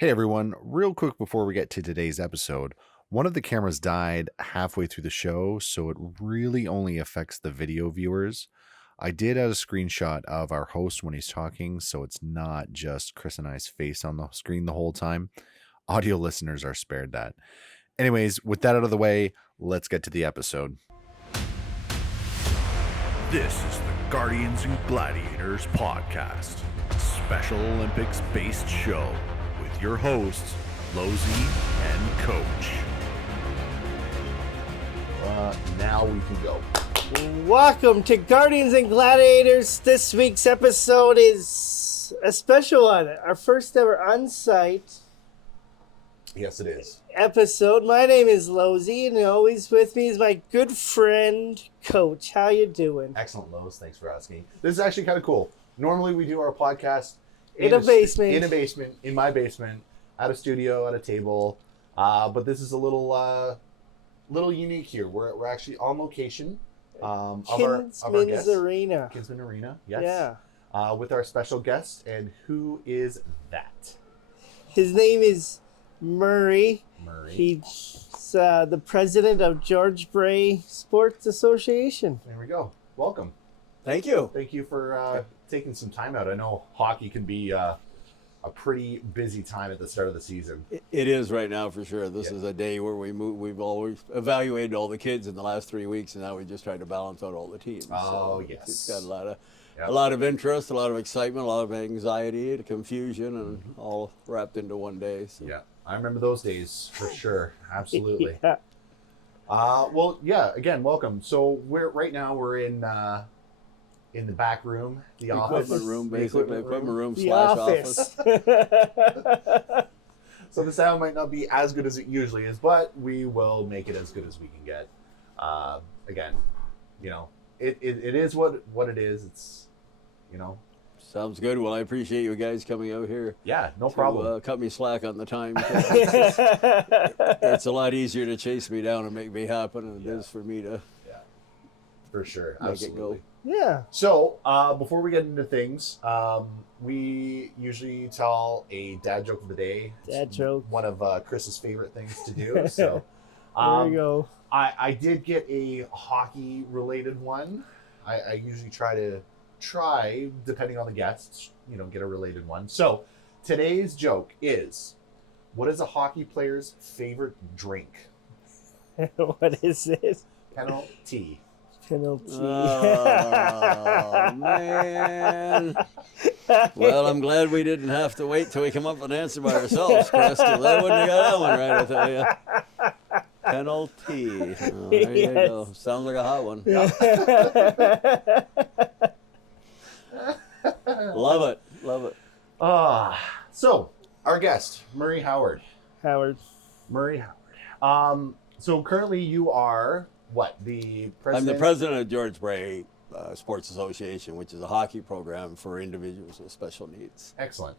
Hey everyone, real quick before we get to today's episode, one of the cameras died halfway through the show, so it really only affects the video viewers. I did add a screenshot of our host when he's talking, so it's not just Chris and I's face on the screen the whole time. Audio listeners are spared that. Anyways, with that out of the way, let's get to the episode. This is the Guardians and Gladiators podcast, Special Olympics based show with your hosts, Lauzie and Coach. Now we can go. Welcome to Guardians and Gladiators. This week's episode is a special one. Our first ever on-site Yes, it is. episode. My name is Lauzie, and always with me is my good friend, Coach. How you doing? Excellent, Lowe's. Thanks for asking. This is actually kind of cool. Normally we do our podcast In a basement. In a basement, in my basement, at a studio, at a table. But this is a little unique here. We're actually on location of our Kinsman's guest. Arena. Kinsman Arena, yes. Yeah. With our special guest. And who is that? His name is Murray. He's the president of George Bray Sports Association. There we go. Welcome. Thank you. Thank you for taking some time out. I know hockey can be a pretty busy time at the start of the season. It is right now for sure. This is a day where we've always evaluated all the kids in the last 3 weeks, and now we just tried to balance out all the teams. Oh, So yes. It's got a lot of interest, a lot of excitement, a lot of anxiety, confusion, and all wrapped into one day. So. Yeah, I remember those days for sure. Absolutely. Yeah. Well, yeah. Again, welcome. So we're in the back room, the office, Equipment room, basically. Equipment room The slash office. So the sound might not be as good as it usually is, but we will make it as good as we can get. Again, it is what it is. It's, Sounds good. Well, I appreciate you guys coming out here. yeah, no problem. Cut me slack on the time. It's a lot easier to chase me down and make me happen than it is for me to For sure, make absolutely. it go. Yeah. So, before we get into things, we usually tell a dad joke of the day. Dad It's joke. One of Chris's favorite things to do. So, There you go. I did get a hockey-related one. I usually try, depending on the guests, get a related one. So, today's joke is, what is a hockey player's favorite drink? What is it? Penalty. Penalty. Oh, man. Well, I'm glad we didn't have to wait till we come up with an answer by ourselves, Chris, because I wouldn't have got that one right, I tell you. Penalty. Oh, there you go. Sounds like a hot one. Love it. Love it. So, our guest, Murray Howard. Howard. So currently you are what, the president? I'm the president of George Bray Sports Association, which is a hockey program for individuals with special needs. Excellent.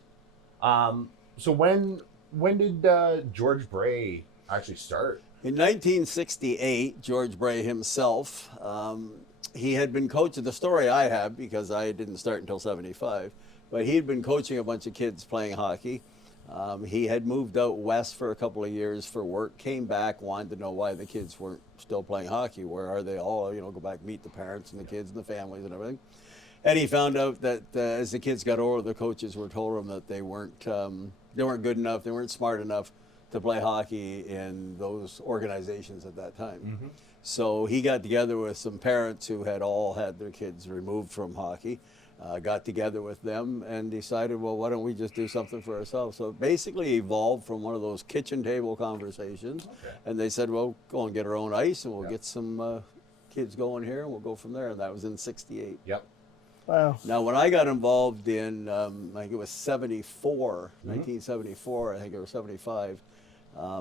So when did George Bray actually start? In 1968, George Bray himself, he had been coaching, the story I have, because I didn't start until 75, but he had been coaching a bunch of kids playing hockey. He had moved out west for a couple of years for work, came back, wanted to know why the kids weren't still playing hockey. Where are they all? Go back, meet the parents and the kids and the families and everything. And he found out that as the kids got older, the coaches were told him that they weren't good enough, they weren't smart enough to play hockey in those organizations at that time. Mm-hmm. So he got together with some parents who had all had their kids removed from hockey. Got together with them and decided, well, why don't we just do something for ourselves? So it basically evolved from one of those kitchen table conversations. Okay. And they said, well, go and get our own ice and we'll get some kids going here and we'll go from there. And that was in 68. Yep. Wow. Now, when I got involved in, I think it was 1974, I think it was 75,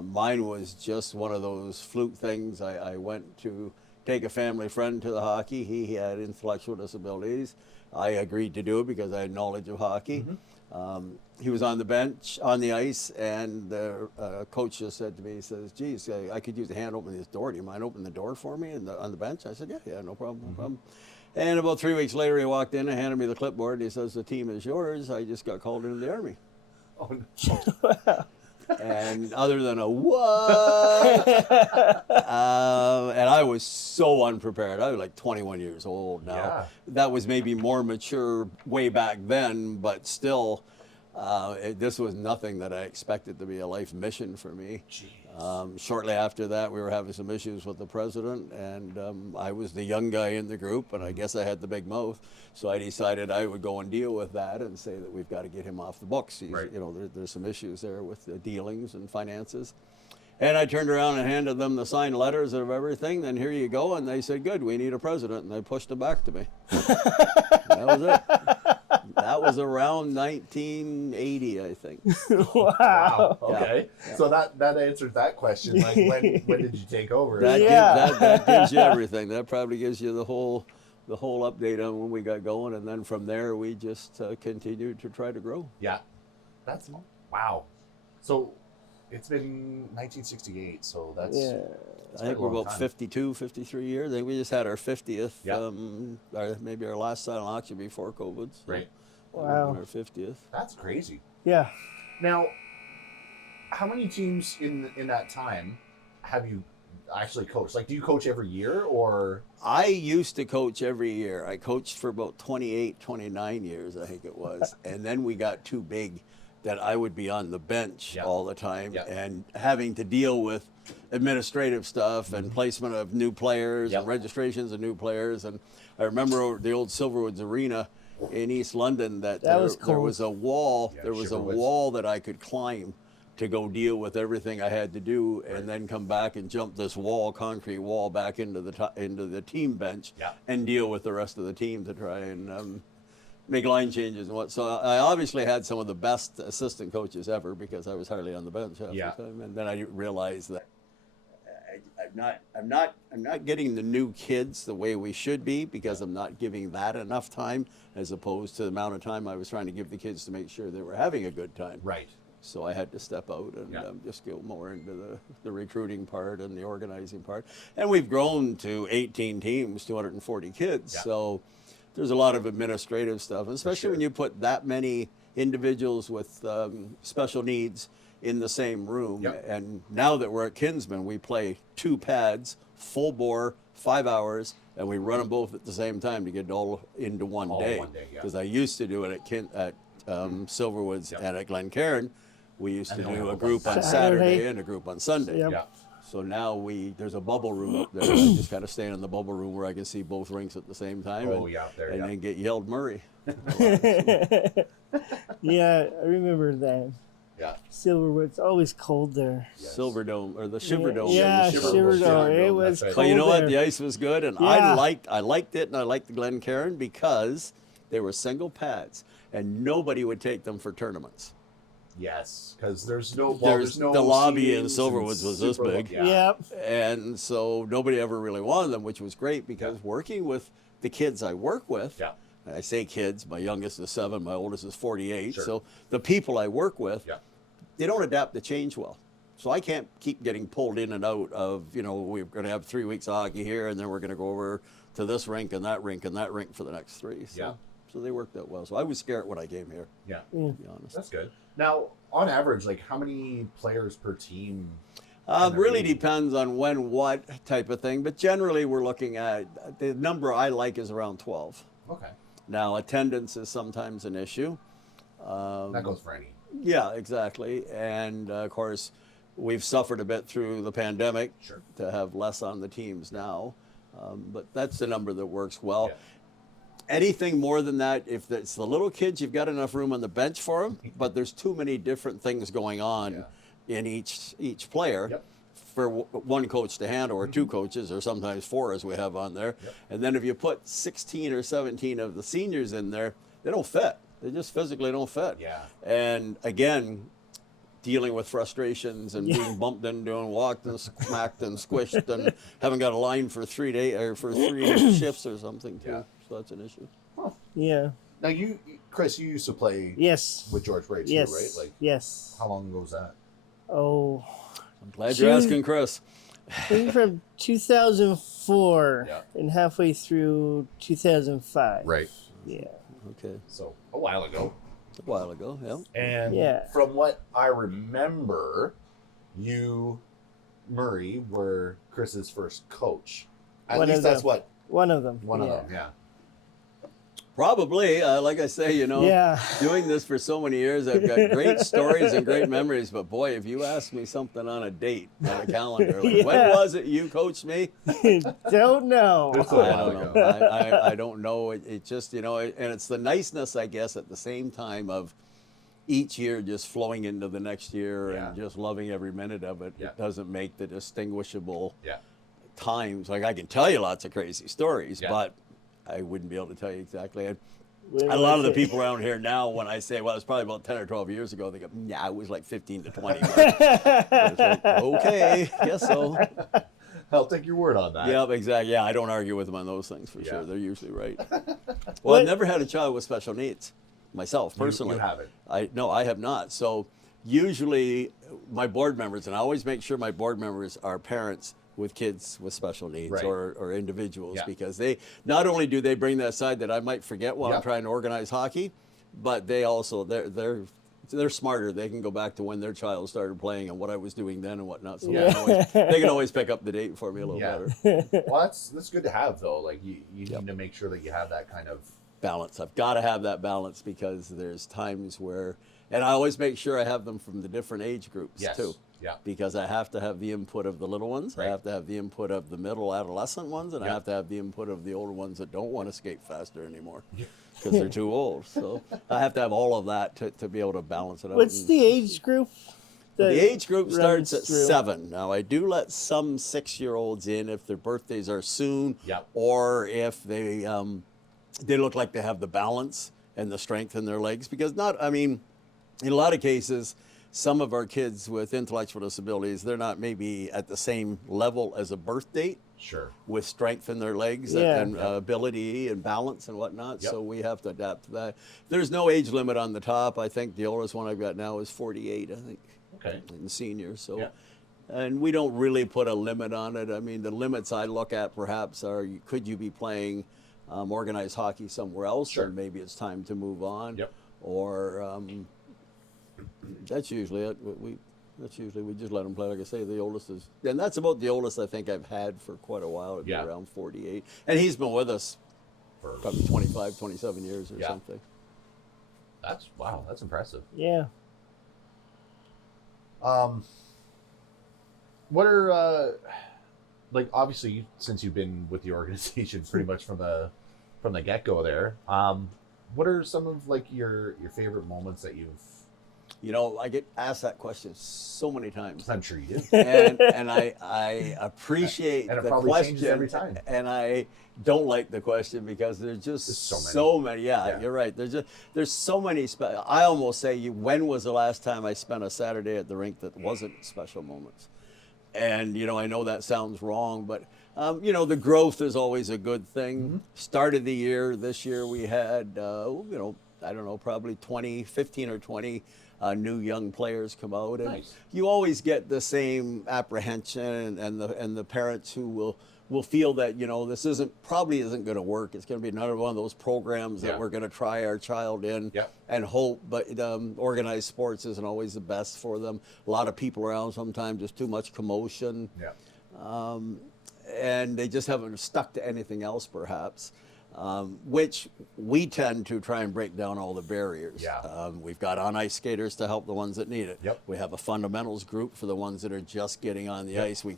mine was just one of those fluke things. I went to take a family friend to the hockey. He had intellectual disabilities. I agreed to do it because I had knowledge of hockey. Mm-hmm. He was on the bench, on the ice, and the coach just said to me, he says, geez, I could use a hand opening this door. Do you mind opening the door for me on the bench? I said, yeah, no problem, no problem. And about 3 weeks later, he walked in and handed me the clipboard. And he says, the team is yours. I just got called into the Army. Oh, no. And other than a what? And I was so unprepared. I was like 21 years old now. Yeah. That was maybe more mature way back then, but still, this was nothing that I expected to be a life mission for me. Shortly after that, we were having some issues with the president, and I was the young guy in the group, and I guess I had the big mouth. So I decided I would go and deal with that and say that we've got to get him off the books. He's, Right. you know, there's some issues there with the dealings and finances. And I turned around and handed them the signed letters of everything. Then here you go. And they said, good, we need a president. And they pushed it back to me. That was it. That was around 1980, I think. Wow. Okay. Yeah. So that answers that question. Like, when did you take over? That, Yeah. that gives you everything. That probably gives you the whole update on when we got going. And then from there, we just continued to try to grow. Yeah. That's wow. So it's been 1968. So that's Yeah. I think we're about 52, 53 years. I think we just had our 50th, Yeah. maybe our last silent auction before COVID. So Right. Wow. Our 50th. That's crazy. Yeah. Now, how many teams in that time have you actually coached? Like, do you coach every year or? I used to coach every year. I coached for about 28, 29 years, I think it was. And then we got too big that I would be on the bench Yeah. all the time Yeah. and having to deal with administrative stuff and placement of new players Yep. and registrations of new players. And I remember over the old Silverwoods Arena in East London that, That there, was there cool. was a wall. Yeah, there was a Silverwoods. wall that I could climb to go deal with everything I had to do, and Right. then come back and jump this wall, concrete wall, back into the team bench, Yeah. and deal with the rest of the team to try and make line changes and what. So I obviously had some of the best assistant coaches ever because I was hardly on the bench half Yeah. the time, and then I realized that I'm not getting the new kids the way we should be because I'm not giving that enough time as opposed to the amount of time I was trying to give the kids to make sure they were having a good time. Right. So I had to step out and Yeah. just go more into the recruiting part and the organizing part. And we've grown to 18 teams, 240 kids. Yeah. So there's a lot of administrative stuff, especially when you put that many individuals with special needs in the same room. Yep. And now that we're at Kinsman, we play 2 pads, full bore, 5 hours, and we run them both at the same time to get it all into one All day. one day, yeah. Because I used to do it at Silverwoods Yep. and at Glencairn. We used to And then do a a group on Saturday. Saturday and a group on Sunday. Yep. Yeah. So now there's a bubble room up there. I just kind of stay in the bubble room where I can see both rinks at the same time. Oh, and, yeah, there, and yeah. then get yelled Murray. Yeah, I remember that. Yeah. Silverwood's always cold there. Yes. Silverdome or the Shiverdome. Yeah, the Shiverdome. Shiverdome. It That's was right. cold But you know what? there. The ice was good, and Yeah. I liked it, and I liked the Glencairn because they were single pads, and nobody would take them for tournaments. Yes, because there's no There's no the lobby in seatings Silverwoods and was this super- big. Yeah. Yep. And so nobody ever really wanted them, which was great because working with the kids I work with, Yeah. and I say kids, my youngest is 7, my oldest is 48. Sure. So the people I work with, Yeah. they don't adapt to change well. So I can't keep getting pulled in and out of, we're going to have 3 weeks of hockey here, and then we're going to go over to this rink and that rink and that rink for the next 3. So, Yeah. so they worked out well. So I was scared when I came here, Yeah. to be honest. That's good. Now, on average, like how many players per team? in the Really league? depends on when, what type of thing, but generally we're looking at the number I like is around 12. Okay. Now attendance is sometimes an issue. That goes for any. Yeah, exactly, and of course we've suffered a bit through the pandemic Sure. to have less on the teams now, but that's the number that works well. Yeah. Anything more than that, if it's the little kids, you've got enough room on the bench for them, but there's too many different things going on in each player Yep. for one coach to handle, or 2 coaches, or sometimes 4 as we have on there. Yep. And then if you put 16 or 17 of the seniors in there, they don't fit. They just physically don't fit. Yeah. And again, dealing with frustrations and being bumped into and walked and smacked and squished and haven't got a line for 3 days or for 3 shifts or something too. Yeah. So that's an issue. Yeah. Now Chris, you used to play Yes. with George Bray too, Yes. right? Like Yes. how long ago was that? Oh, I'm glad you're asking, Chris. I think from 2004 Yeah. and halfway through 2005. Right. Yeah. Okay. So a while ago. A while ago, yeah. And Yeah. from what I remember, you, Murray, were Chris's first coach. At One least of that's them. what One of them. one of them. Yeah. Probably, like I say, Yeah. doing this for so many years, I've got great stories and great memories. But boy, if you ask me something on a date, on a calendar, like, when Yeah. was it you coached me? Don't know. It's a I while don't ago. know. I don't know. It just, and it's the niceness, I guess, at the same time of each year just flowing into the next year Yeah. and just loving every minute of it. Yeah. It doesn't make the distinguishable Yeah. times. Like, I can tell you lots of crazy stories, Yeah. but I wouldn't be able to tell you exactly. And When a lot of the was it? people around here now, when I say, well, it's probably about 10 or 12 years ago, they go, yeah, it was like 15 to 20. It's like, okay, guess so. I'll take your word on that. Yeah, exactly. Yeah, I don't argue with them on those things for Yeah. sure. They're usually right. Well, What- I've never had a child with special needs myself, personally. You haven't. No, I have not. So usually my board members, and I always make sure my board members are parents with kids with special needs, Right. or individuals, Yeah. because they not only do they bring that side that I might forget while Yeah. I'm trying to organize hockey, but they also they're smarter. They can go back to when their child started playing and what I was doing then and whatnot. So Yeah. they can always pick up the date for me a little Yeah. better. Well, that's good to have though. Like you Yep. need to make sure that you have that kind of Balance. I've got to have that balance, because there's times where, and I always make sure I have them from the different age groups yes. too. Yeah. Because I have to have the input of the little ones, Right. I have to have the input of the middle adolescent ones, and I Yeah. have to have the input of the older ones that don't want to skate faster anymore because they're too old. So I have to have all of that to be able to balance it out. What's And the age group? that the age group starts at runs through? 7. Now, I do let some 6-year-olds in if their birthdays are soon, Yep. or if they look like they have the balance and the strength in their legs. Because in a lot of cases, some of our kids with intellectual disabilities, they're not maybe at the same level as a birth date Sure. with strength in their legs Yeah. and ability and balance and whatnot. Yep. So we have to adapt to that. There's no age limit on the top. I think the oldest one I've got now is 48, I think, Okay. in senior. So, Yeah. and we don't really put a limit on it. I mean, the limits I look at perhaps are, could you be playing organized hockey somewhere else? Sure. And maybe it's time to move on. Yep. Or that's usually it. We just let them play. Like I say, the oldest is, and that's about the oldest I think I've had for quite a while. It'd be Yeah. around 48. And he's been with us For- probably 25, 27 years or Yeah. something. Wow, that's impressive. Yeah. What are like obviously since you've been with the organization pretty much from the get-go there, what are some of like your favorite moments that you've I get asked that question so many times. I'm sure you do. and I appreciate And it the probably question changes every time. and I don't like the question because there's just There's so many. Yeah, Yeah. you're right. There's so many. I almost say, when was the last time I spent a Saturday at the rink that wasn't special moments? And I know that sounds wrong, but the growth is always a good thing. Mm-hmm. Start of the year, this year we had I don't know, probably 15 or 20 new young players come out, and Nice. you always get the same apprehension and the parents who will feel that this probably isn't going to work. It's going to be another one of those programs Yeah. that we're going to try our child in Yeah. and hope, but organized sports isn't always the best for them. A lot of people around, sometimes there's too much commotion, Yeah. and they just haven't stuck to anything else perhaps. Which we tend to try and break down all the barriers. Yeah. We've got on-ice skaters to help the ones that need it. Yep. We have a fundamentals group for the ones that are just getting on the Yep. ice. We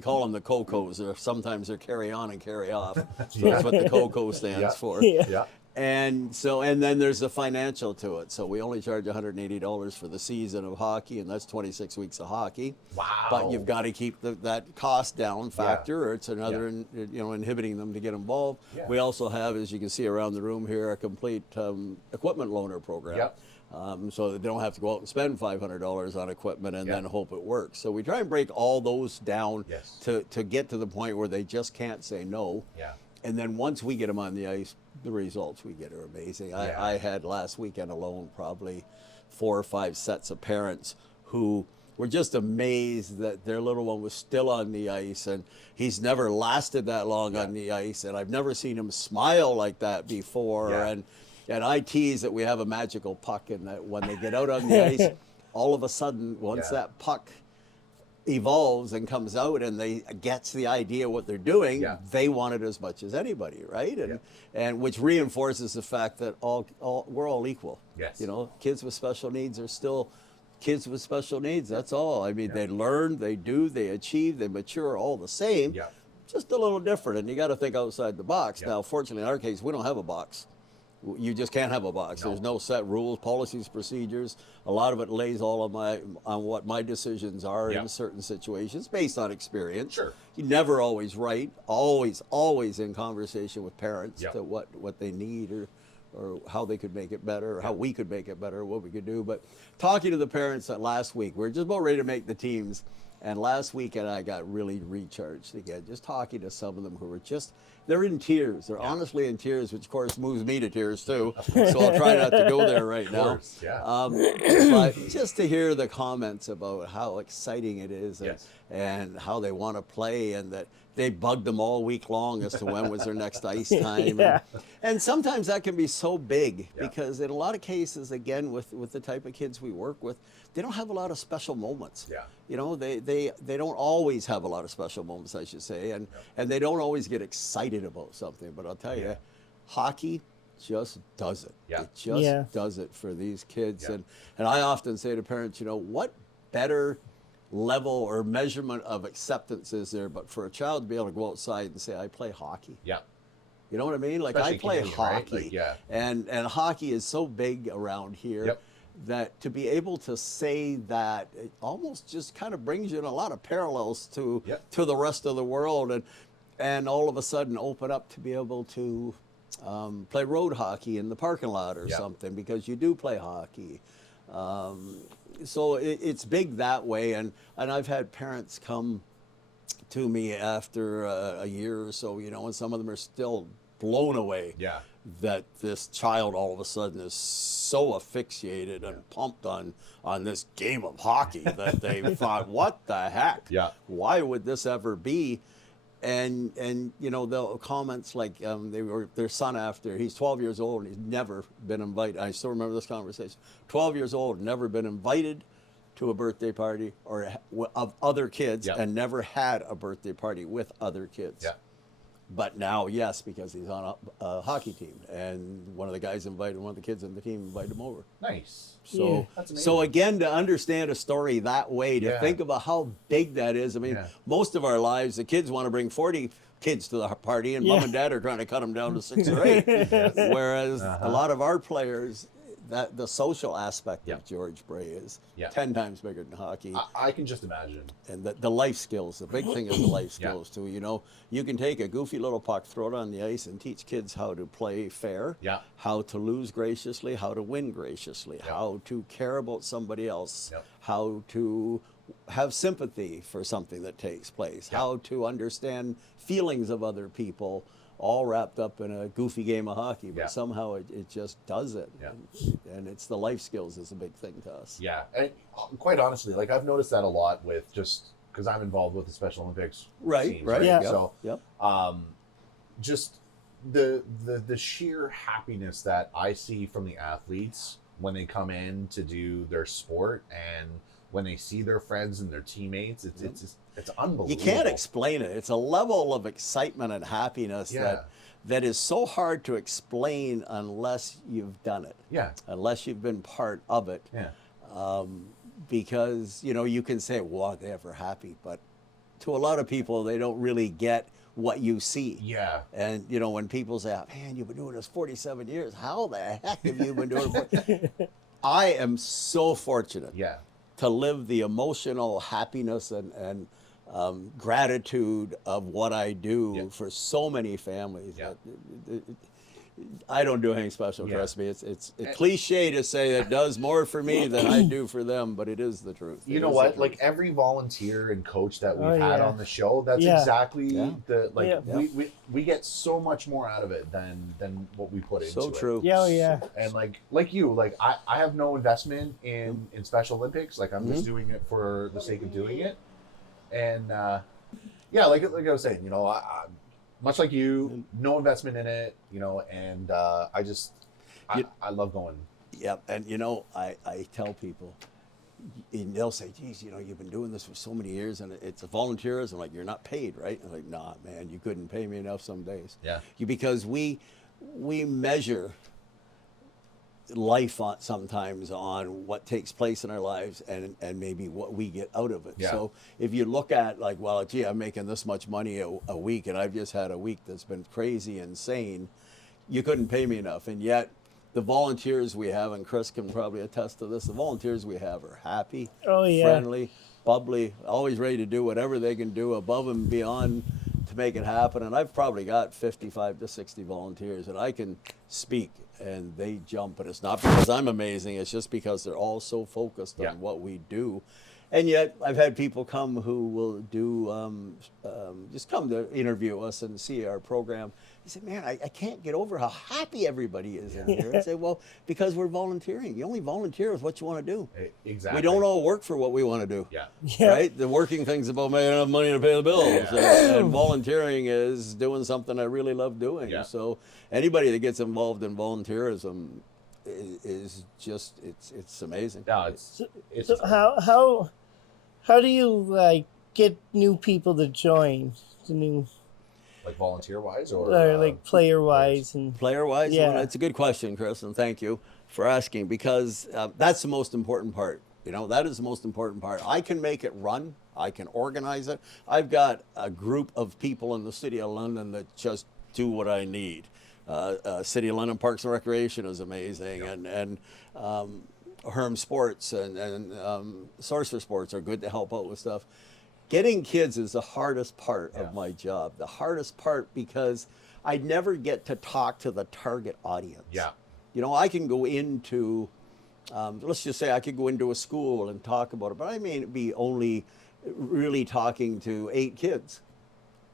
call them the COCOs, or sometimes they're carry on and carry off. So Yeah. that's what the COCO stands Yeah. for. Yeah. Yeah. And then there's the financial to it. So we only charge $180 for the season of hockey, and that's 26 weeks of hockey. Wow. But you've got to keep that cost down factor, or it's another inhibiting them to get involved. Yeah. We also have, as you can see around the room here, a complete equipment loaner program. Yep. So they don't have to go out and spend $500 on equipment and Yeah. then hope it works. So we try and break all those down Yes. to get to the point where they just can't say no. Yeah. And then once we get them on the ice, the results we get are amazing. Yeah. I had last weekend alone probably 4 or 5 sets of parents who were just amazed that their little one was still on the ice, and he's never lasted that long on the ice, and I've never seen him smile like that before. Yeah. And I tease that we have a magical puck, and that when they get out on the ice, all of a sudden, once Yeah. that puck evolves and comes out and they gets the idea what they're doing, Yeah. they want it as much as anybody, right? And which reinforces the fact that we're all equal. Yes. You know, kids with special needs are still kids with special needs. That's all. I mean, they learn, they do, they achieve, they mature all the same. Yeah. Just a little different, and you got to think outside the box. Yeah. Now, fortunately, in our case, we don't have a box. You just can't have a box. There's no set rules, policies, procedures. A lot of it lays all on what my decisions are Yeah. in certain situations based on experience. Sure. You're never always right. Always in conversation with parents Yeah. to what they need or how they could make it better, or how we could make it better, or what we could do. But talking to the parents last week, we were just about ready to make the teams. And last weekend, I got really recharged again, just talking to some of them who were they're in tears. They're honestly in tears, which of course moves me to tears too. So I'll try not to go there right now. course, yeah. But just to hear the comments about how exciting it is and how they want to play, and that they bugged them all week long as to when was their next ice time. Yeah. And sometimes that can be so big Yeah. because in a lot of cases, again, with the type of kids we work with, they don't have a lot of special moments. Yeah. You know, they don't always have a lot of special moments, I should say, and they don't always get excited about something. But I'll tell you, hockey just does it. Yeah. It just does it for these kids. Yeah. And I often say to parents, you know, what better level or measurement of acceptance is there but for a child to be able to go outside and say, I play hockey. Yeah. You know what I mean? Like, Especially I play Canadian, right? hockey. Like, yeah. And hockey is so big around here. Yep. That to be able to say that, it almost just kind of brings you in a lot of parallels to the rest of the world, and all of a sudden open up to be able to play road hockey in the parking lot or something, because you do play hockey. So it's big that way, and I've had parents come to me after a year or so, you know, and some of them are still blown away. Yeah. That this child all of a sudden is so asphyxiated and pumped on this game of hockey that they thought, what the heck? Yeah. Why would this ever be? And you know, the comments like their son, after he's 12 years old and he's never been invited. I still remember this conversation. 12 years old, never been invited to a birthday party of other kids, and never had a birthday party with other kids. Yeah. But now, yes, because he's on a hockey team, and one of the guys invited one of the kids on the team, invited him over. Nice. So, That's amazing. so again, to understand a story that way, to think about how big that is. I mean, most of our lives, the kids want to bring 40 kids to the party, and mom and dad are trying to cut them down to 6 or 8. Whereas a lot of our players, that the social aspect of George Bray is 10 times bigger than hockey. I can just imagine. And the life skills, the big thing is the life skills too. You know, you can take a goofy little puck, throw it on the ice, and teach kids how to play fair, how to lose graciously, how to win graciously, how to care about somebody else, how to have sympathy for something that takes place, how to understand feelings of other people, all wrapped up in a goofy game of hockey, but somehow it just does it. And it's the life skills is a big thing to us. Yeah, and quite honestly, like I've noticed that a lot with, just because I'm involved with the Special Olympics scenes, right? Yeah. So, just the sheer happiness that I see from the athletes when they come in to do their sport, and when they see their friends and their teammates, it's unbelievable. You can't explain it. It's a level of excitement and happiness that is so hard to explain unless you've done it. Yeah. Unless you've been part of it. Yeah. Because, you know, you can say, wow, they're ever happy, but to a lot of people, they don't really get what you see. Yeah. And, you know, when people say, man, you've been doing this 47 years, how the heck have you been doing it? I am so fortunate to live the emotional happiness and gratitude of what I do for so many families. I don't do anything special, trust me. It's a cliche to say it does more for me than I do for them, but it is the truth. You know what? Like every volunteer and coach that we've had on the show, that's exactly the like we get so much more out of it than what we put into it. So true. Yeah. And like you, like I have no investment in Special Olympics. Like I'm just doing it for the sake of doing it. And like I was saying, you know, I much like you, no investment in it, you know, and I love going. Yep, and you know, I tell people, and they'll say, geez, you've been doing this for so many years and it's a volunteerism. Like, you're not paid, right? I'm like, nah, man, you couldn't pay me enough some days. Yeah. Because we measure life sometimes on what takes place in our lives and maybe what we get out of it. Yeah. So if you look at like, well, gee, I'm making this much money a week and I've just had a week that's been crazy, insane, you couldn't pay me enough. And yet the volunteers we have, and Chris can probably attest to this, the volunteers we have are happy, friendly, bubbly, always ready to do whatever they can do above and beyond to make it happen. And I've probably got 55 to 60 volunteers, and I can speak and they jump. And it's not because I'm amazing, it's just because they're all so focused on what we do. And yet I've had people come who will do, just come to interview us and see our program. He said, man, I can't get over how happy everybody is in here. I say, well, because we're volunteering. You only volunteer with what you want to do. Exactly. We don't all work for what we want to do. Yeah. Right? The working thing's about making enough money to pay the bills. And volunteering is doing something I really love doing. Yeah. So anybody that gets involved in volunteerism is just, it's amazing. No, it's So how do you like get new people to join the new, like volunteer wise or like player wise and Player-wise, Yeah. well, it's a good question, Chris, and thank you for asking, because that's the most important part. That is the most important part. I can make it run. I can organize it. I've got a group of people in the City of London that just do what I need. City of London Parks and Recreation is amazing, and Herm Sports and Source for Sports are good to help out with stuff. Getting kids is the hardest part of my job. The hardest part because I never get to talk to the target audience. Yeah. I can go into, let's just say I could go into a school and talk about it, but I may be only really talking to 8 kids.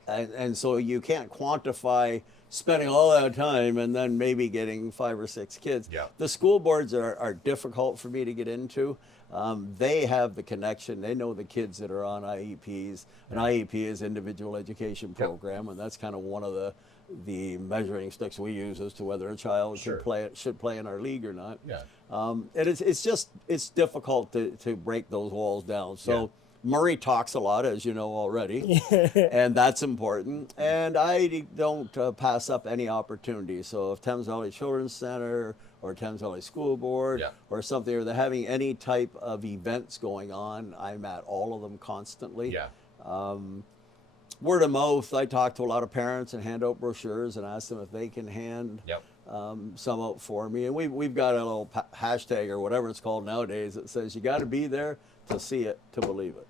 And so you can't quantify spending all that time and then maybe getting 5 or 6 kids. Yeah. The school boards are difficult for me to get into. They have the connection. They know the kids that are on IEPs. An IEP is individual education program, and that's kind of one of the measuring sticks we use as to whether a child should play in our league or not. Yeah. And it's difficult to break those walls down. So Murray talks a lot, as you know already, and that's important. And I don't pass up any opportunity. So if Thames Valley Children's Center or Thames Valley School Board or something, or they're having any type of events going on, I'm at all of them constantly. Yeah. Word of mouth, I talk to a lot of parents and hand out brochures and ask them if they can hand some out for me. And we've got a little hashtag or whatever it's called nowadays that says you got to be there to see it, to believe it.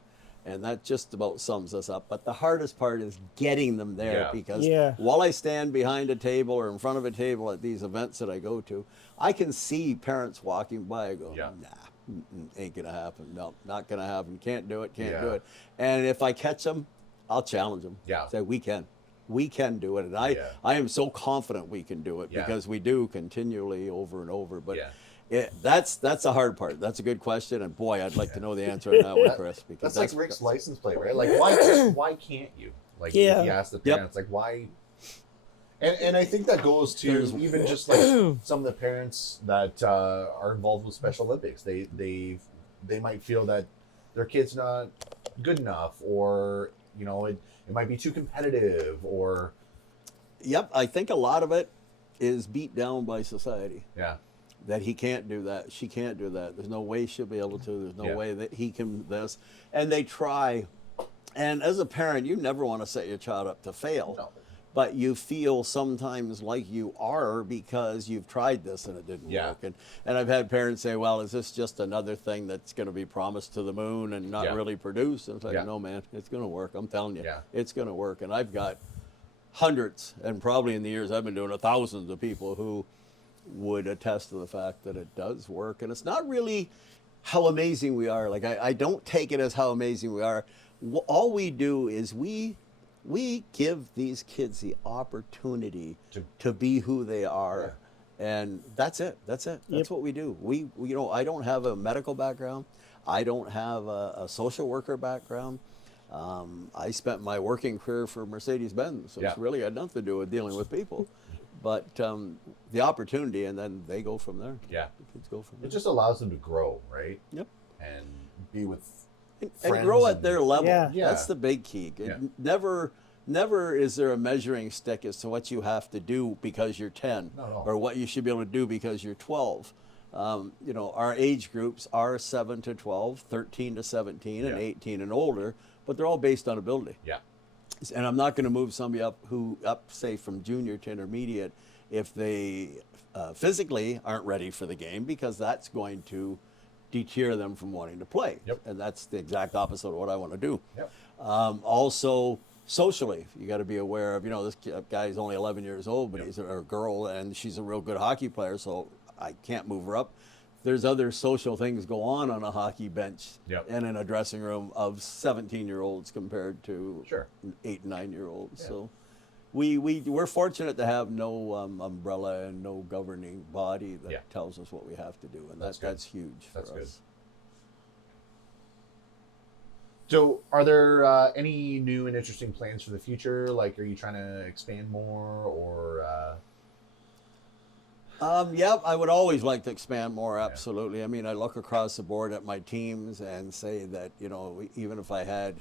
And that just about sums us up. But the hardest part is getting them there, because while I stand behind a table or in front of a table at these events that I go to, I can see parents walking by. I go, nah, ain't going to happen. No, not going to happen. Can't do it, can't do it. And if I catch them, I'll challenge them. Say, we can do it. And I am so confident we can do it because we do continually over and over. But that's the hard part. That's a good question, and boy, I'd like to know the answer on that one, Chris. Because that's like Rick's license plate, right? Like, why can't you? Like, if you ask the parents, like, why? And I think that goes to even just like some of the parents that are involved with Special Olympics. They might feel that their kid's not good enough, or it might be too competitive, or. Yep, I think a lot of it is beat down by society. Yeah. That he can't do that, she can't do that. There's no way she'll be able to. There's no way that he can this. And they try. And as a parent, you never want to set your child up to fail. No. But you feel sometimes like you are because you've tried this and it didn't work. And I've had parents say, well, is this just another thing that's going to be promised to the moon and not really produce? And it's like, no, man, it's going to work. I'm telling you, it's going to work. And I've got hundreds, and probably in the years I've been doing it, thousands of people who would attest to the fact that it does work. And it's not really how amazing we are. Like, I don't take it as how amazing we are. All we do is we give these kids the opportunity to be who they are. And that's it. That's what we do. We I don't have a medical background. I don't have a social worker background. I spent my working career for Mercedes-Benz, so it's really got nothing to do with dealing with people. But the opportunity, and then they go from there. Yeah. The kids go from there. It just allows them to grow, right? Yep. And be with and friends grow at their level. Yeah. Yeah. That's the big key. Yeah. Never is there a measuring stick as to what you have to do because you're 10 No. or what you should be able to do because you're 12. Our age groups are 7 to 12, 13 to 17, and Yeah. 18 and older, but they're all based on ability. Yeah. And I'm not going to move somebody up say from junior to intermediate if they physically aren't ready for the game, because that's going to deter them from wanting to play. Yep. And that's the exact opposite of what I want to do. Yep. Also, socially, you got to be aware of, this guy's only 11 years old, but he's a girl, and she's a real good hockey player, so I can't move her up. There's other social things go on a hockey bench Yep. and in a dressing room of 17-year-olds compared to Sure. 8 and 9-year-olds. Yeah. So we're fortunate to have no umbrella and no governing body that Yeah. tells us what we have to do, and That's good. that's huge That's for good. us. So, are there any new and interesting plans for the future? Like, are you trying to expand more, or? Yeah, I would always like to expand more, absolutely. I mean, I look across the board at my teams and say that, even if I had,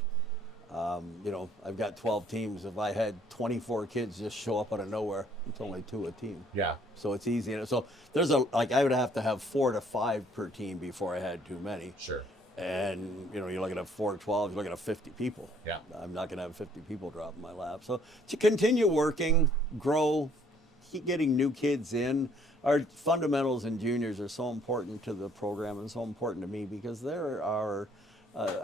I've got 12 teams. If I had 24 kids just show up out of nowhere, it's only 2 a team. Yeah. So it's easy. And so there's I would have to have 4 to 5 per team before I had too many. Sure. And, you're looking at 4 to 12, you're looking at 50 people. Yeah. I'm not going to have 50 people drop in my lap. So to continue working, grow, keep getting new kids in. Our fundamentals and juniors are so important to the program and so important to me, because they're our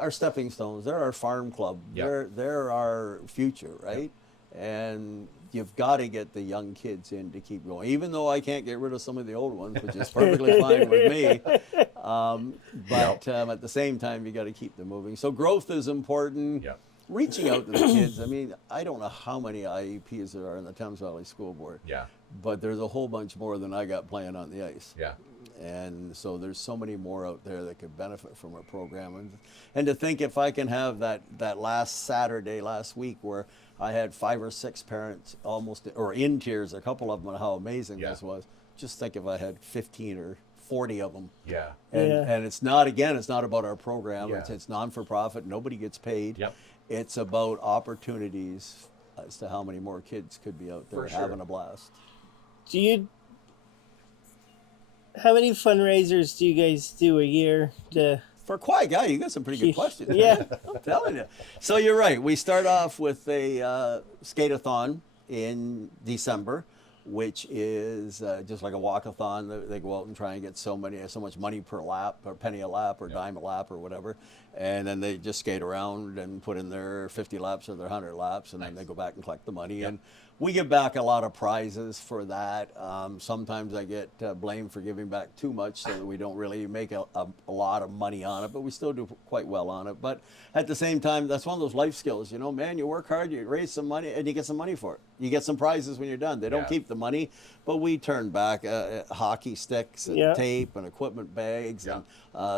stepping stones. They're our farm club. Yeah. They're our future, right? And you've got to get the young kids in to keep going, even though I can't get rid of some of the old ones, which is perfectly fine with me. But at the same time, you got to keep them moving. So growth is important. Yeah. Reaching out to the kids. I mean, I don't know how many IEPs there are in the Thames Valley School Board. Yeah. But there's a whole bunch more than I got playing on the ice. Yeah. And so there's so many more out there that could benefit from our program. And to think if I can have that last Saturday, last week, where I had 5 or 6 parents or in tears, a couple of them, on how amazing this was. Just think if I had 15 or 40 of them. Yeah. And it's not about our program. Yeah. It's non-for-profit. Nobody gets paid. Yep. It's about opportunities as to how many more kids could be out there For sure. having a blast. How many fundraisers do you guys do a year? For a quiet guy, you got some pretty good questions. Yeah. I'm telling you. So you're right. We start off with a skate-a-thon in December, which is just like a walk-a-thon. They go out and try and get so much money per lap, or penny a lap, or dime a lap, or whatever. And then they just skate around and put in their 50 laps or their 100 laps, and then they go back and collect the money. And we give back a lot of prizes for that. Sometimes I get blamed for giving back too much, so that we don't really make a lot of money on it, but we still do quite well on it. But at the same time, that's one of those life skills, man, you work hard, you raise some money, and you get some money for it. You get some prizes when you're done. They don't keep the money, but we turn back hockey sticks and tape and equipment bags and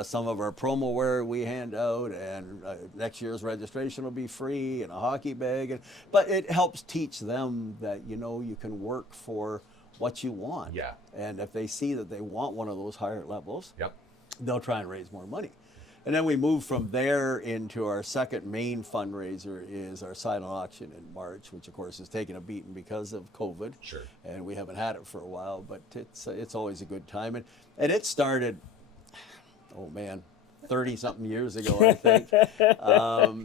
some of our promo wear we hand out, and next year's registration will be free, and a hockey bag. But it helps teach them that, you can work for what you want. Yeah. And if they see that they want one of those higher levels, Yep. they'll try and raise more money. And then we move from there into our second main fundraiser is our silent auction in March, which of course is taking a beating because of COVID. Sure. And we haven't had it for a while, but it's always a good time. And it started, 30-something years ago, I think.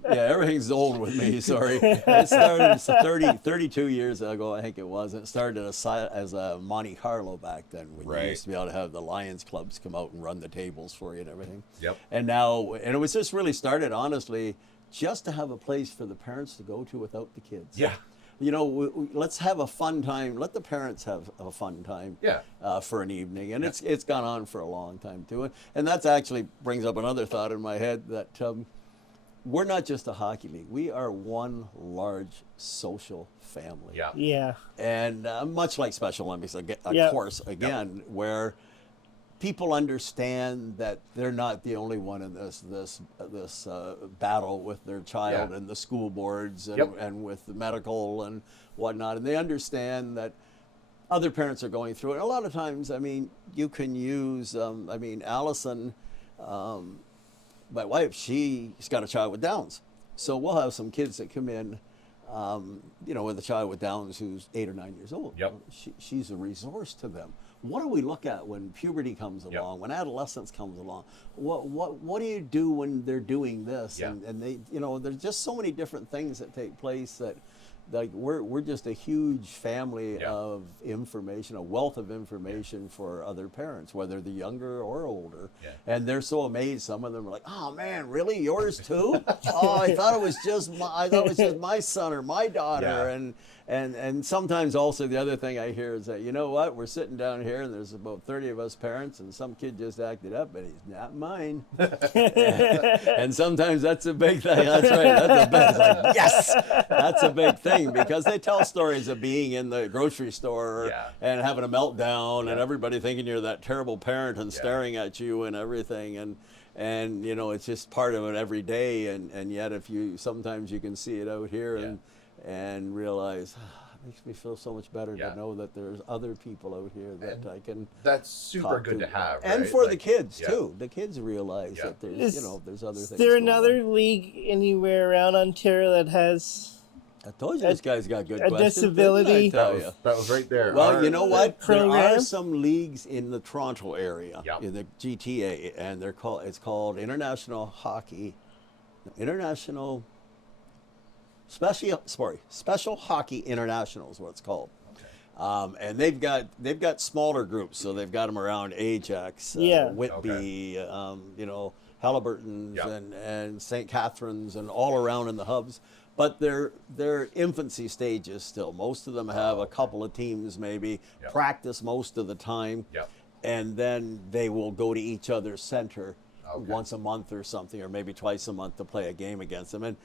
Everything's old with me, sorry. It started 32 years ago, I think it was. It started as a Monte Carlo back then, when you used to be able to have the Lions clubs come out and run the tables for you and everything. Yep. And it was just really started, honestly, just to have a place for the parents to go to without the kids. Yeah. Let's have a fun time. Let the parents have a fun time for an evening. And it's gone on for a long time, too. And that actually brings up another thought in my head, that we're not just a hockey league. We are one large social family. Yeah. Yeah. And much like Special Olympics, of course, again, where people understand that they're not the only one in this battle with their child and the school boards and with the medical and whatnot, and they understand that other parents are going through it. And a lot of times, you can use, Allison my wife, she's got a child with Downs. So we'll have some kids that come in, with a child with Downs who's 8 or 9 years old. Yep. She's a resource to them. What do we look at when puberty comes Yep. along, when adolescence comes along? What do you do when they're doing this? Yeah. And they, there's just so many different things that take place that, like, we're just a huge family Yeah. of information, a wealth of information for other parents, whether they're younger or older. Yeah. And they're so amazed. Some of them are like, "Oh man, really? Yours too? Oh, I thought it was just my son or my daughter." Yeah. And sometimes also the other thing I hear is that, you know what, we're sitting down here and there's about 30 of us parents and some kid just acted up, but he's not mine. And sometimes that's a big thing. That's right. That's a big, it's like, yes, that's a big thing, because they tell stories of being in the grocery store Yeah. and having a meltdown and Yeah. everybody thinking you're that terrible parent and Yeah. staring at you and everything. And it's just part of it every day. And yet sometimes you can see it out here and realize, it makes me feel so much better Yeah. to know that there's other people out here that I can That's super talk good to have. and right? for the Like, kids yeah. too. The kids realize Yeah. that there's there's other things. Is there going another on. league anywhere around Ontario that has I told you this guy's got good a questions. disability? Didn't I tell you? That was right there. Well, Our- you know what? There are program? some leagues in the Toronto area, Yeah. in the GTA, and it's called International Special Hockey International is what it's called. And they've got smaller groups, so they've got them around Ajax, Yeah. Whitby, Halliburton's, Yeah. and St. Catharines, and all around in the hubs. But they're infancy stages still. Most of them have a couple of teams, maybe Yep. practice most of the time, Yep. and then they will go to each other's center Okay. once a month or something, or maybe twice a month to play a game against them.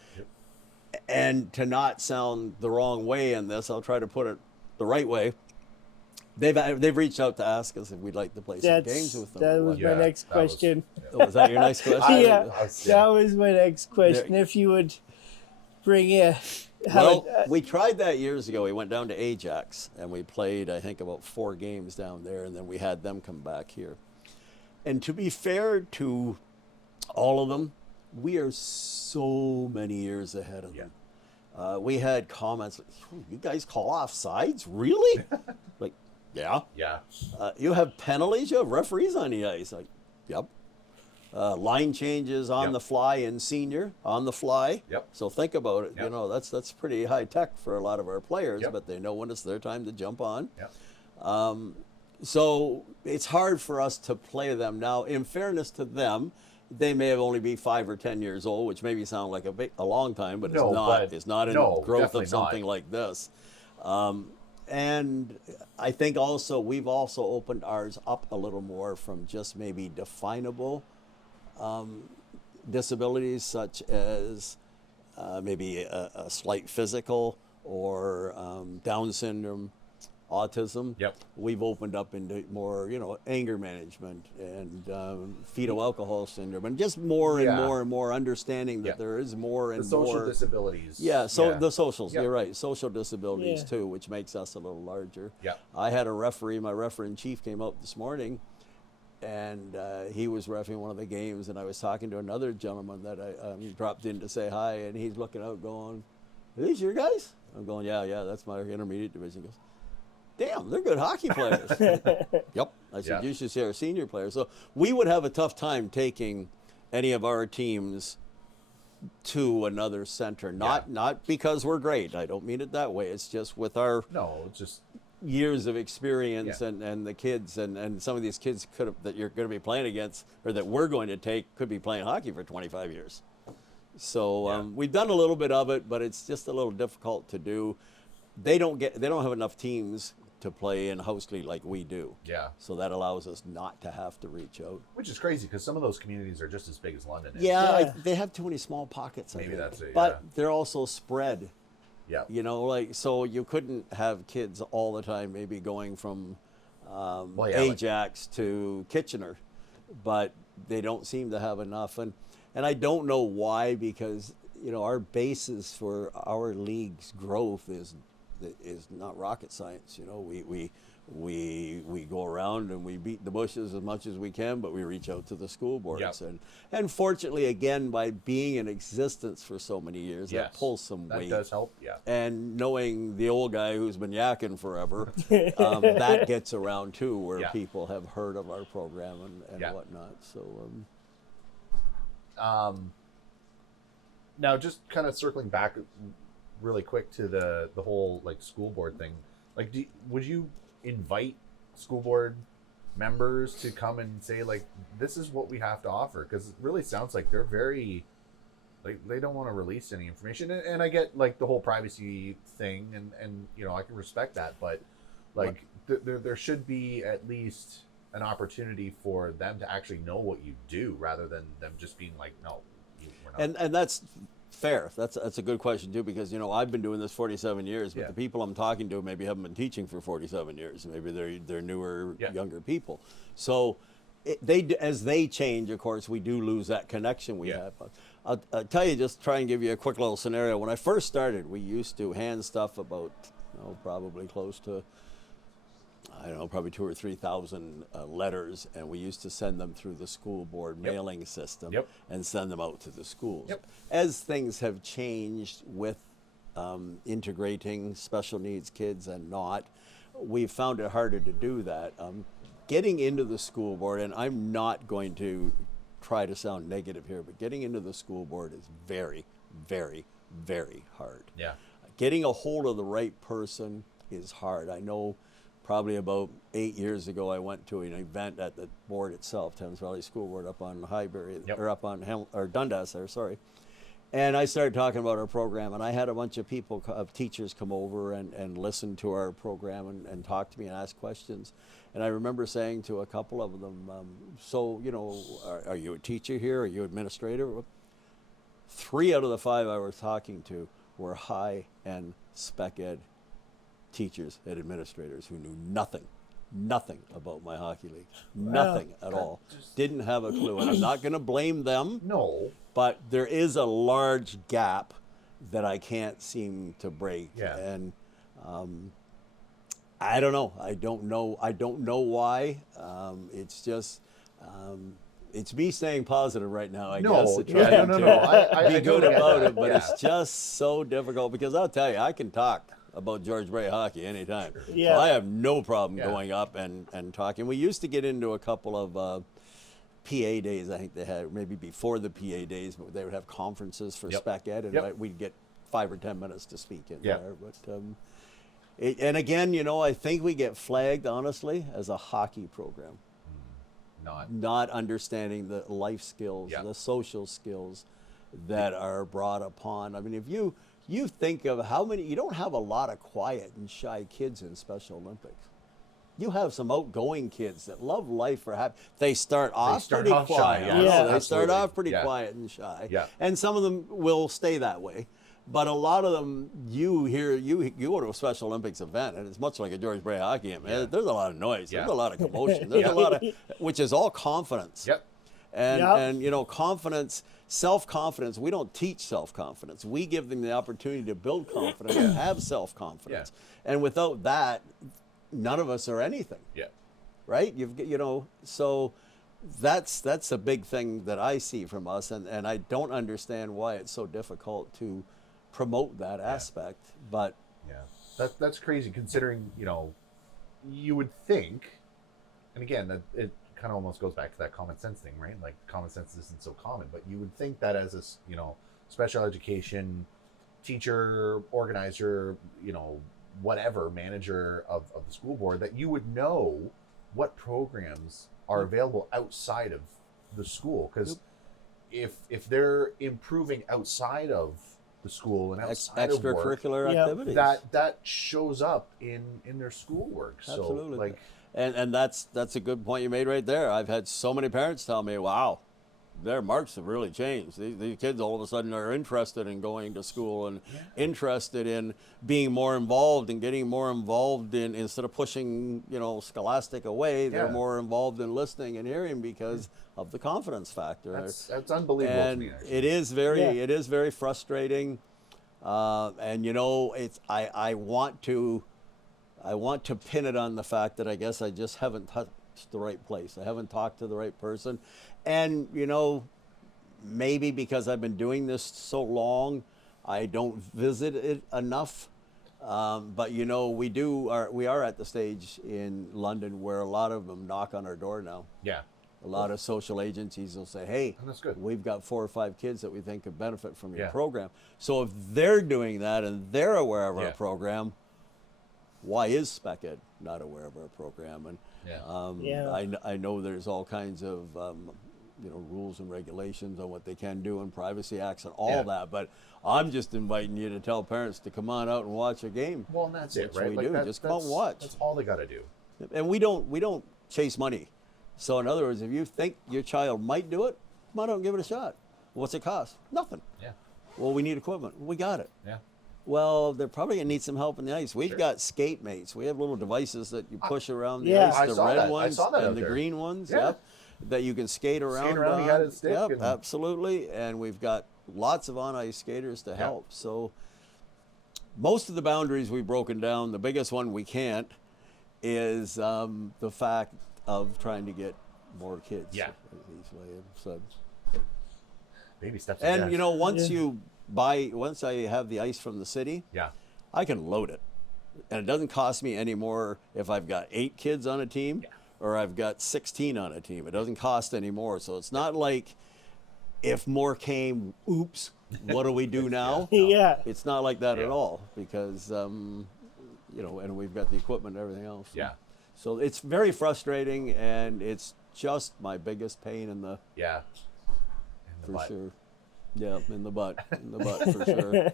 And to not sound the wrong way in this, I'll try to put it the right way. They've reached out to ask us if we'd like to play some games with them. That or was what. my next that was- question. Was that your next question? Yeah, yeah. that was my next question. If you would bring in, Well, we tried that years ago. We went down to Ajax and we played, I think, about 4 games down there, and then we had them come back here. And to be fair to all of them, we are so many years ahead of them. We had comments like, "You guys call off sides? Really?" Like, yeah. Yeah. You have penalties, you have referees on the ice. Like, yep. Line changes on Yep. the fly in senior, on the fly. Yep. So think about it. Yep. That's pretty high tech for a lot of our players, Yep. but they know when it's their time to jump on. Yeah. So it's hard for us to play them now. In fairness to them, they may have only be 5 or 10 years old, which maybe sound like a long time, but No, it's not. but It's not in no, growth definitely of something not. like this. And I think also we've also opened ours up a little more from just maybe definable disabilities, such as maybe a slight physical or Down syndrome, autism. Yep. We've opened up into more, anger management and fetal alcohol syndrome, and just more and Yeah. more and more understanding that Yeah. there is more and The social more. disabilities. Yeah, so the socials, Yep. you're right, social disabilities Yeah. too, which makes us a little larger. Yep. I had a referee, my referee in chief came out this morning, and he was reffing one of the games, and I was talking to another gentleman that I dropped in to say hi, and he's looking out going, "Are these your guys?" I'm going, yeah, that's my intermediate division. He goes, "Damn, they're good hockey players." Yep. I said, Yeah. "You should see our senior players." So we would have a tough time taking any of our teams to another center. Not because we're great. I don't mean it that way. It's just with our No, it's just years of experience Yeah. and the kids and some of these kids that you're going to be playing against, or that we're going to take, could be playing hockey for 25 years. So Yeah. we've done a little bit of it, but it's just a little difficult to do. They don't have enough teams to play in house league like we do. yeah, So that allows us not to have to reach out. which is crazy because some of those communities are just as big as London. Is. Yeah, Yeah. they have too many small pockets. I Maybe think. that's it, But yeah. they're also spread. Yeah. So you couldn't have kids all the time, maybe going from Well, yeah, like- Ajax to Kitchener, but they don't seem to have enough. And I don't know why, because, our basis for our league's growth is not rocket science. we go around and we beat the bushes as much as we can, but we reach out to the school boards. Yep. And fortunately, again, by being in existence for so many years, Yes. that pulls some weight. That does help, yeah. And knowing the old guy who's been yakking forever, that gets around too, where Yeah. people have heard of our program and Yeah. whatnot. So, Now, just kind of circling back really quick to the whole like school board thing. Like, would you invite school board members to come and say like, this is what we have to offer? Because it really sounds like they're very like they don't want to release any information. And I get like the whole privacy thing, and you know I can respect that, but like there should be at least an opportunity for them to actually know what you do, rather than them just being like, no, we're not. and that's fair. That's a good question too, because you know I've been doing this 47 years, but Yeah. the people I'm talking to maybe haven't been teaching for 47 years. Maybe they're newer, Yeah. younger people. So as they change, of course, we do lose that connection we Yeah. have. I'll tell you, just try and give you a quick little scenario. When I first started, we used to hand stuff about, probably close to, I don't know, probably 2,000 or 3,000 letters, and we used to send them through the school board mailing system Yep. and send them out to the schools. Yep. As things have changed with integrating special needs kids and not, we've found it harder to do that. Getting into the school board, and I'm not going to try to sound negative here, but getting into the school board is very, very, very hard. Yeah. Getting a hold of the right person is hard. I know probably about 8 years ago, I went to an event at the board itself, Thames Valley School Board up on Highbury, Yep. or up on Dundas there, sorry. And I started talking about our program, and I had a bunch of people, teachers come over and listen to our program and talk to me and ask questions. And I remember saying to a couple of them, so, are you a teacher here? Are you administrator? 3 out of the 5 I was talking to were high-end spec ed teachers and administrators who knew nothing about my hockey league. Nothing at all. Didn't have a clue. And I'm not going to blame them. No. But there is a large gap that I can't seem to break. Yeah. And I don't know. I don't know why. It's just, it's me staying positive right now, I guess. To try no. I be good totally get about that. it, but Yeah. it's just so difficult, because I'll tell you, I can talk about George Bray hockey anytime. Yeah. So I have no problem Yeah. going up and talking. We used to get into a couple of PA days, I think they had, maybe before the PA days, but they would have conferences for Yep. spec ed, and Yep. we'd get 5 or 10 minutes to speak in Yeah. there. But and again, I think we get flagged, honestly, as a hockey program, not understanding the life skills, Yeah. the social skills that are brought upon. I mean, if you think of how many, you don't have a lot of quiet and shy kids in Special Olympics. You have some outgoing kids that love life or happy. They start off pretty off shy, quiet. yeah. No, Yeah. they start Absolutely. off pretty Yeah. quiet and shy. Yeah. And some of them will stay that way. But a lot of them, you go to a Special Olympics event, and it's much like a George Bray hockey game. Yeah. There's a lot of noise. Yeah. There's a lot of commotion. There's a lot of, which is all confidence. Yep. And confidence, self-confidence, we don't teach self-confidence. We give them the opportunity to build confidence and have self-confidence. And without that, none of us are anything, Yeah. right? So that's a big thing that I see from us, and I don't understand why it's so difficult to promote that aspect. But Yeah. That's crazy, considering, you would think, and again, that it kind of almost goes back to that common sense thing, right? Like, common sense isn't so common, but you would think that as a, special education teacher, organizer, whatever, manager of the school board, that you would know what programs are available outside of the school. Because if they're improving outside of the school and outside of work, extracurricular Yeah. activities. that shows up in their schoolwork. Absolutely. So like, And that's a good point you made right there. I've had so many parents tell me, wow, their marks have really changed. These kids all of a sudden are interested in going to school and interested in being more involved and getting more involved in, instead of pushing, scholastic away, they're Yeah. more involved in listening and hearing because of the confidence factor. that's unbelievable to And me, actually. it is very frustrating. And it's, I want to I want to pin it on the fact that I guess I just haven't touched the right place. I haven't talked to the right person. And, you know, maybe because I've been doing this so long, I don't visit it enough. But, you know, we are at the stage in London where a lot of them knock on our door now. Yeah. A lot of social agencies will say, hey, And that's good. we've got 4 or 5 kids that we think could benefit from your Yeah. program. So if they're doing that and they're aware of our Yeah. program, why is Spec Ed not aware of our program? And I know there's all kinds of you know, rules and regulations on what they can do and privacy acts and all that, but I'm just inviting you to tell parents to come on out and watch a game. Well, and that's it, Which right? we Like do. Just come out and watch. That's all they got to do. And we don't chase money. So in other words, if you think your child might do it, come on out and give it a shot. What's it cost? Nothing. Yeah. Well, we need equipment. We got it. Yeah. Well, they're probably gonna need some help in the ice. We've got skate mates. We have little devices that you push around the Yeah. ice, I the saw red that. I ones saw that out and the there. green ones. Yeah. Yep. That you can skate around. around, you on. got a stick Yep, and- absolutely. And we've got lots of on-ice skaters to help. So most of the boundaries we've broken down. The biggest one we can't is the fact of trying to get more kids. Yeah. As these way have said. Baby steps. And ahead. you know, once I have the ice from the city, Yeah. I can load it. And it doesn't cost me any more if I've got 8 kids on a team or I've got 16 on a team. It doesn't cost any more. So it's not like if more came, oops, what do we do now? Yeah. It's not like that Yeah. at all because, you know, and we've got the equipment and everything else. Yeah. So it's very frustrating and it's just my biggest pain in the, Yeah. In the for butt. sure. Yeah, in the butt for sure.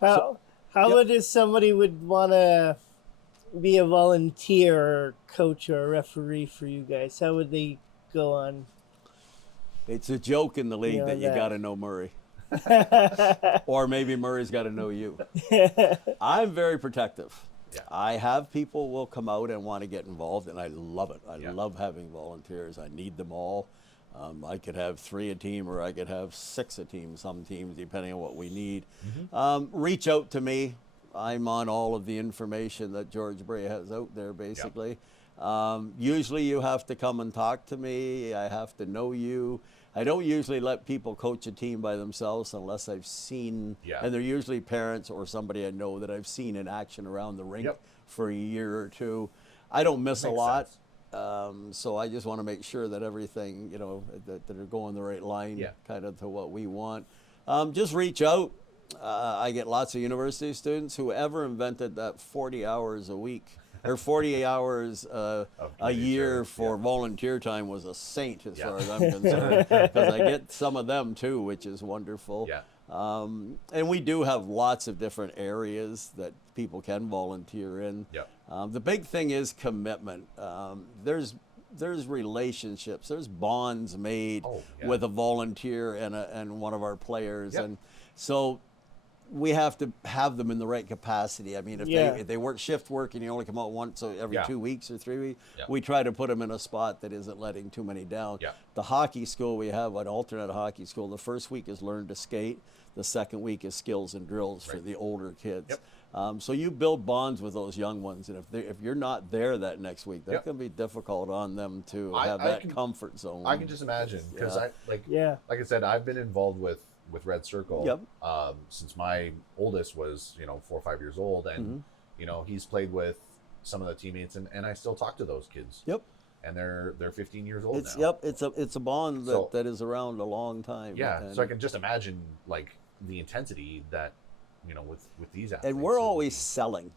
How would if somebody would want to be a volunteer or coach or a referee for you guys? How would they go on? It's a joke in the league Yeah, that you that. got to know Murray. Or maybe Murray's got to know you. I'm very protective. Yeah. I have people will come out and want to get involved, and I love it. I Yeah. love having volunteers. I need them all. I could have 3 a team, or I could have 6 a team. Some teams, depending on what we need. Reach out to me. I'm on all of the information that George Bray has out there, basically. Usually, you have to come and talk to me. I have to know you. I don't usually let people coach a team by themselves unless I've seen, and they're usually parents or somebody I know that I've seen in action around the rink for a year or two. I don't miss a lot, so I just want to make sure that everything, you know, that are going the right line, kind of to what we want. Just reach out. I get lots of university students. Whoever invented that 40 hours a week or 40 hours a year for volunteer time was a saint as far as I'm concerned, because I get some of them too, which is wonderful. Yeah. And we do have lots of different areas that people can volunteer in. The big thing is commitment. There's relationships, there's bonds made with a volunteer and one of our players, and so we have to have them in the right capacity. I mean, if they work shift work and you only come out once every 2 weeks or 3 weeks, we try to put them in a spot that isn't letting too many down. The hockey school, we have an alternate hockey school. The first week is learn to skate. The second week is skills and drills for the older kids. So you build bonds with those young ones, and if you're not there that next week, that can be difficult on them to have that comfort zone. I can just imagine, because like I said, I've been involved with Red Circle since my oldest was 4 or 5 years old, and you know, he's played with some of the teammates, and I still talk to those kids. And they're 15 years old now. It's a bond that is around a long time. So I can just imagine like the intensity that, you know, with these athletes. And we're always selling.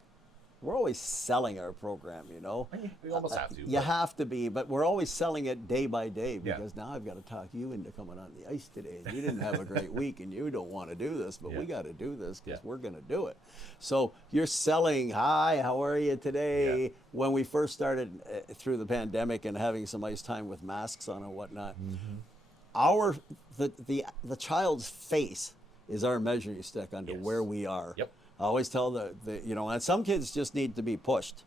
We're always selling our program, you know. We almost have to. You have to be, but we're always selling it day by day, because now I've got to talk you into coming on the ice today. And you didn't have a great week and you don't want to do this, but we got to do this because we're going to do it. So you're selling, hi, how are you today? When we first started through the pandemic and having some ice time with masks on and whatnot, the child's face is our measuring stick onto where we are. I always tell the you know, and some kids just need to be pushed,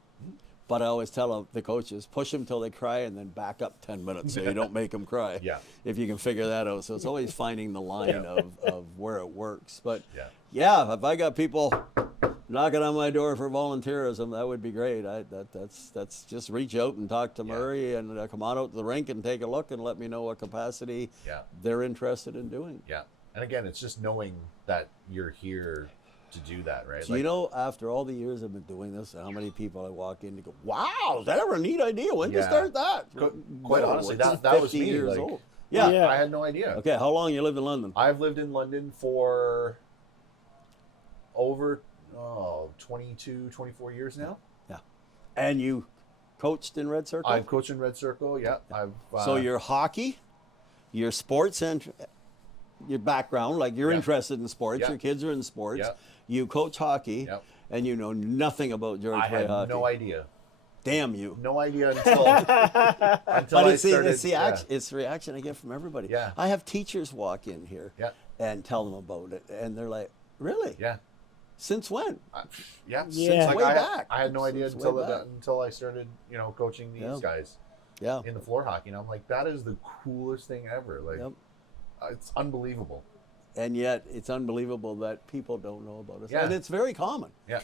but I always tell the coaches, push them till they cry and then back up 10 minutes so you don't make them cry. If you can figure that out. So it's always finding the line of where it works. But if I got people knocking on my door for volunteerism, that would be great. That's just reach out and talk to Murray and come on out to the rink and take a look and let me know what capacity they're interested in doing. Yeah. And again, it's just knowing that you're here to do that, right? Do you know, after all the years I've been doing this, how many people I walk in and go, wow, is that ever a neat idea? When did you start that? Quite honestly, it's that was 50 me. years Like, old. Yeah. I had no idea. Okay, how long you lived in London? I've lived in London for over 22, 24 years now. Yeah. And you coached in Red Circle? I've coached in Red Circle, yeah. So your hockey, your sports, and your background, like you're interested in sports, your kids are in sports, you coach hockey, and you know nothing about George Bray hockey. I had no idea. Damn you. No idea until I started. It's the reaction I get from everybody. Yeah. I have teachers walk in here and tell them about it, and they're like, really? Yeah. Since when? Since way back. I had no idea Since until I started, coaching these guys. Yeah. In the floor hockey, and I'm like, that is the coolest thing ever. Like, it's unbelievable. And yet, it's unbelievable that people don't know about us. Yeah. And it's very common. Yeah.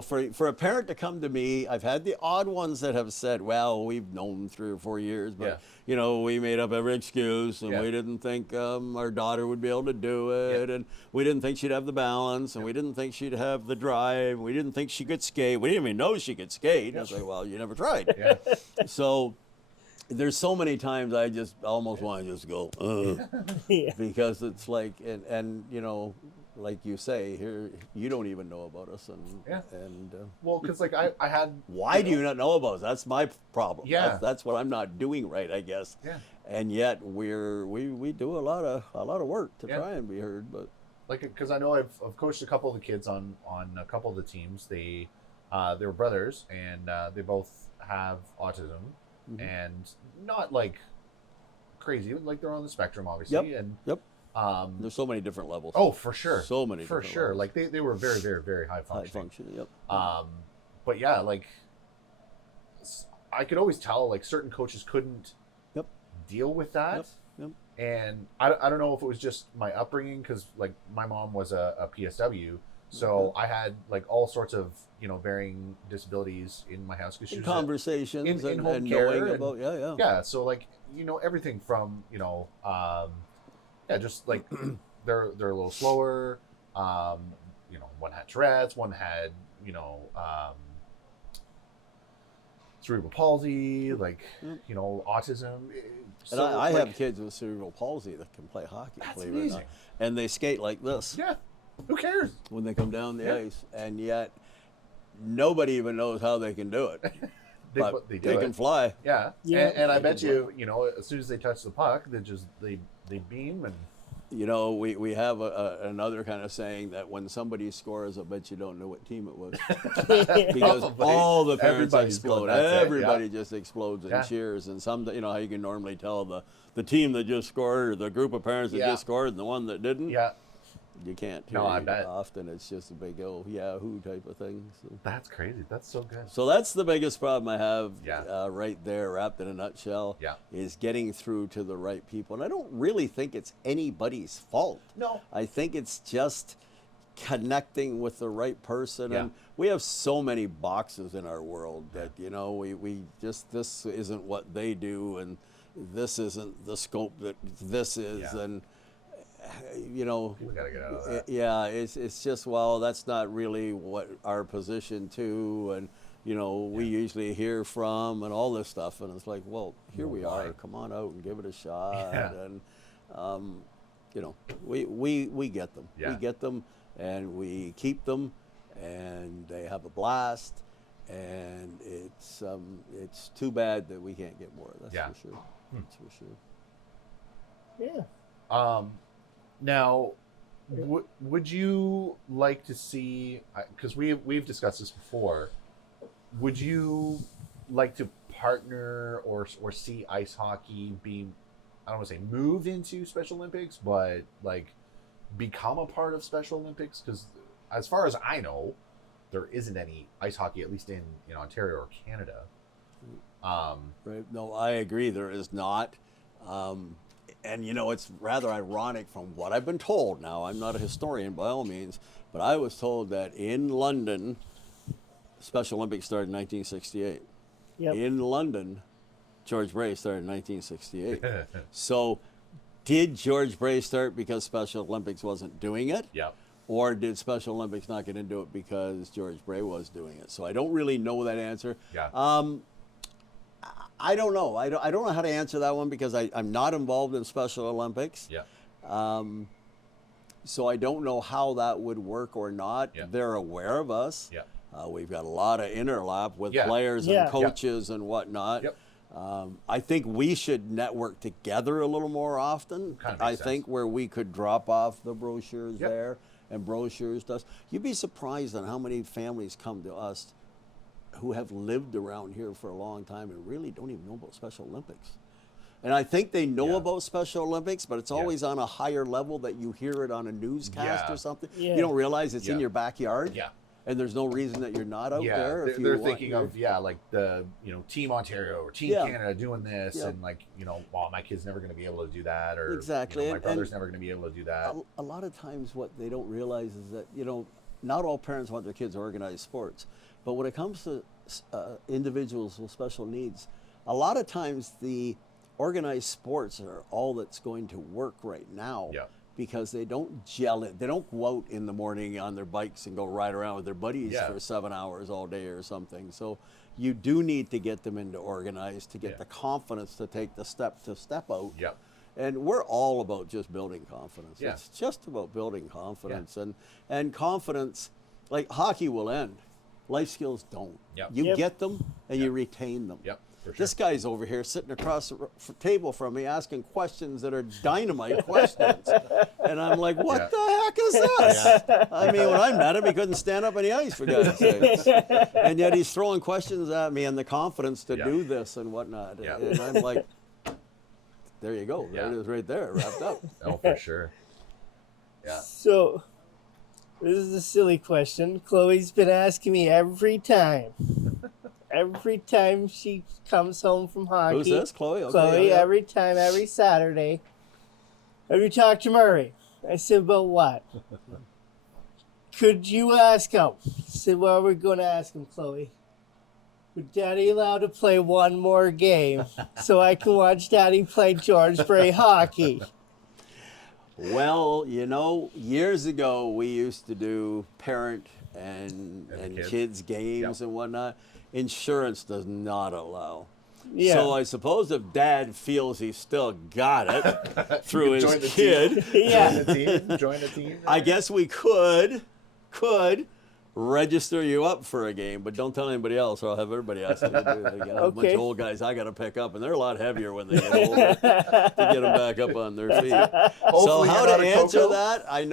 For a parent to come to me, I've had the odd ones that have said, well, we've known 3 or 4 years, but, we made up every excuse, and we didn't think our daughter would be able to do it, and we didn't think she'd have the balance, and we didn't think she'd have the drive, we didn't think she could skate. We didn't even know she could skate. I was like, well, you never tried. Yeah. So there's so many times I just almost want to just go, because it's like, and like you say, here you don't even know about us, and well, because like I had. Why do you not know about us? That's my problem. Yeah, that's what I'm not doing right, I guess. Yeah. And yet we do a lot of work to try and be heard, but like, because I know I've coached a couple of the kids on a couple of the teams. They were brothers, and they both have autism, and not like crazy, like they're on the spectrum, obviously, and there's so many different levels. Oh, for sure. So many for different sure. levels. Like they were very, very, very high functioning. High functioning. Yep. But yeah, like I could always tell like certain coaches couldn't deal with that. Yep. And I don't know if it was just my upbringing, because like my mom was a PSW, so I had like all sorts of varying disabilities in my house, because she was conversations in home and care knowing about yeah. So like everything from just like they're a little slower. One had Tourette's, one had cerebral palsy, like autism. And I have kids with cerebral palsy that can play hockey. That's believe it or amazing. not. And they skate like this. Yeah, who cares when they come down the ice? And yet nobody even knows how they can do it. But they can fly. Yeah. And I bet you, as soon as they touch the puck, they beam. And we have another kind of saying that when somebody scores, I bet you don't know what team it was. Because all the parents explode. Everybody just explodes and cheers. And some, how you can normally tell the team that just scored, or the group of parents that just scored, and the one that didn't. Yeah. You can't. No, I bet. Often it's just a big who type of thing. So. That's crazy. That's so good. So that's the biggest problem I have right there, wrapped in a nutshell, is getting through to the right people. And I don't really think it's anybody's fault. No. I think it's just connecting with the right person. And we have so many boxes in our world that, we just, this isn't what they do, and this isn't the scope that this is. And people gotta get out of that. It's just, well, that's not really what our position too, and we usually hear from and all this stuff, and it's like, well, here we are, come on out and give it a shot. And we get them. We get them, and we keep them, and they have a blast, and it's too bad that we can't get more. That's for sure. That's for sure. Yeah. Now, would you like to see? Because we've discussed this before. Would you like to partner or see ice hockey be, I don't want to say moved into Special Olympics, but like become a part of Special Olympics? Because as far as I know, there isn't any ice hockey, at least in Ontario or Canada. Right. No, I agree. There is not. And it's rather ironic from what I've been told. Now, I'm not a historian by all means, but I was told that in London, Special Olympics started in 1968. Yep. In London, George Bray started in 1968. So, did George Bray start because Special Olympics wasn't doing it? Yeah. Or did Special Olympics not get into it because George Bray was doing it? So I don't really know that answer. Yeah. I don't know. I don't know how to answer that one because I'm not involved in Special Olympics. Yeah. So I don't know how that would work or not. Yeah. They're aware of us. Yeah. We've got a lot of interlap with Yeah. players Yeah. and coaches and whatnot. Yep. I think we should network together a little more often. Kind of I makes think sense. where we could drop off the brochures Yep. there and brochures to us. You'd be surprised on how many families come to us who have lived around here for a long time and really don't even know about Special Olympics. And I think they know Yeah. about Special Olympics, but it's always on a higher level that you hear it on a newscast Yeah. or something. Yeah. You don't realize it's in Yeah. your backyard. Yeah. And there's no reason that you're not out Yeah, there. If you they're want thinking your- of like the Team Ontario or Team Yeah. Canada doing this, Yeah. and well, my kid's never going to be able to do that, or Exactly, my and- brother's never going to be able to do that. a lot of times what they don't realize is that not all parents want their kids to organize sports, but when it comes to individuals with special needs, a lot of times the organized sports are all that's going to work right now. Yeah. Because they don't gel it. They don't go out in the morning on their bikes and go ride around with their buddies Yeah. for 7 hours all day or something. So you do need to get them into organized to get Yeah. the confidence to take the step out. Yeah. And we're all about just building confidence. Yeah. It's just about building confidence. And confidence, like hockey will end. Life skills don't. Yep. You Yep. get them and you retain them. Yep. For sure. This guy's over here sitting across the table from me asking questions that are dynamite questions. And I'm like, what Yeah. the heck is this? I mean, when I met him, he couldn't stand up on the ice, for God's sakes. And yet he's throwing questions at me and the confidence to Yeah. do this and whatnot. Yeah. And I'm like, there you go. There Yeah. it is right there, wrapped up. Oh, for sure. Yeah. So, this is a silly question. Chloe's been asking me every time. Every time she comes home from hockey. Who's this? Chloe? Okay, Chloe, yeah. every time, every Saturday. Have you talked to Murray? I said, about what? Could you ask him? I said, well, we're going to ask him, Chloe. Would Daddy allow to play one more game so I can watch Daddy play George Bray hockey? Well, years ago we used to do parent and And the kids. kids games Yep. and whatnot. Insurance does not allow. Yeah. So I suppose if Dad feels he's still got it through Join his the kid, Yeah. Join the team. Join the team. I guess we could register you up for a game, but don't tell anybody else, or I'll have everybody ask me to do that. I got a bunch Okay. of old guys I got to pick up, and they're a lot heavier when they get older to get them back up on their feet. So Hopefully how you're to not a answer Coco. that? I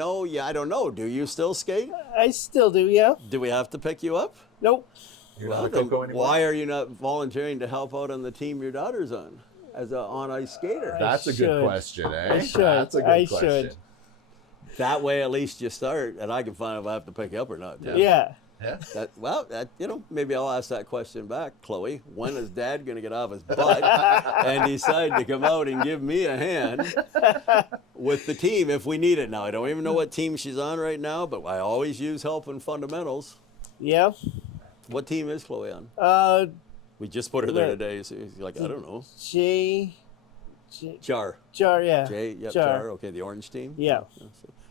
don't know. Do you still skate? I still do, yeah. Do we have to pick you up? Nope. You're Well, not a then Coco anymore. why are you not volunteering to help out on the team your daughter's on as an on-ice skater? That's a should. good question, eh? I should. That's a good I question. should. That way, at least you start, and I can find if I have to pick you up or not. too. Yeah. Yeah. Maybe I'll ask that question back, Chloe. When is Dad going to get off his butt and decide to come out and give me a hand with the team if we need it? Now, I don't even know what team she's on right now, but I always use help in fundamentals. Yeah. What team is Chloe on? We just put her there Right. today, so she's like, I don't know. Jar, yeah. Jar. Jar. Okay, the orange team. Yeah.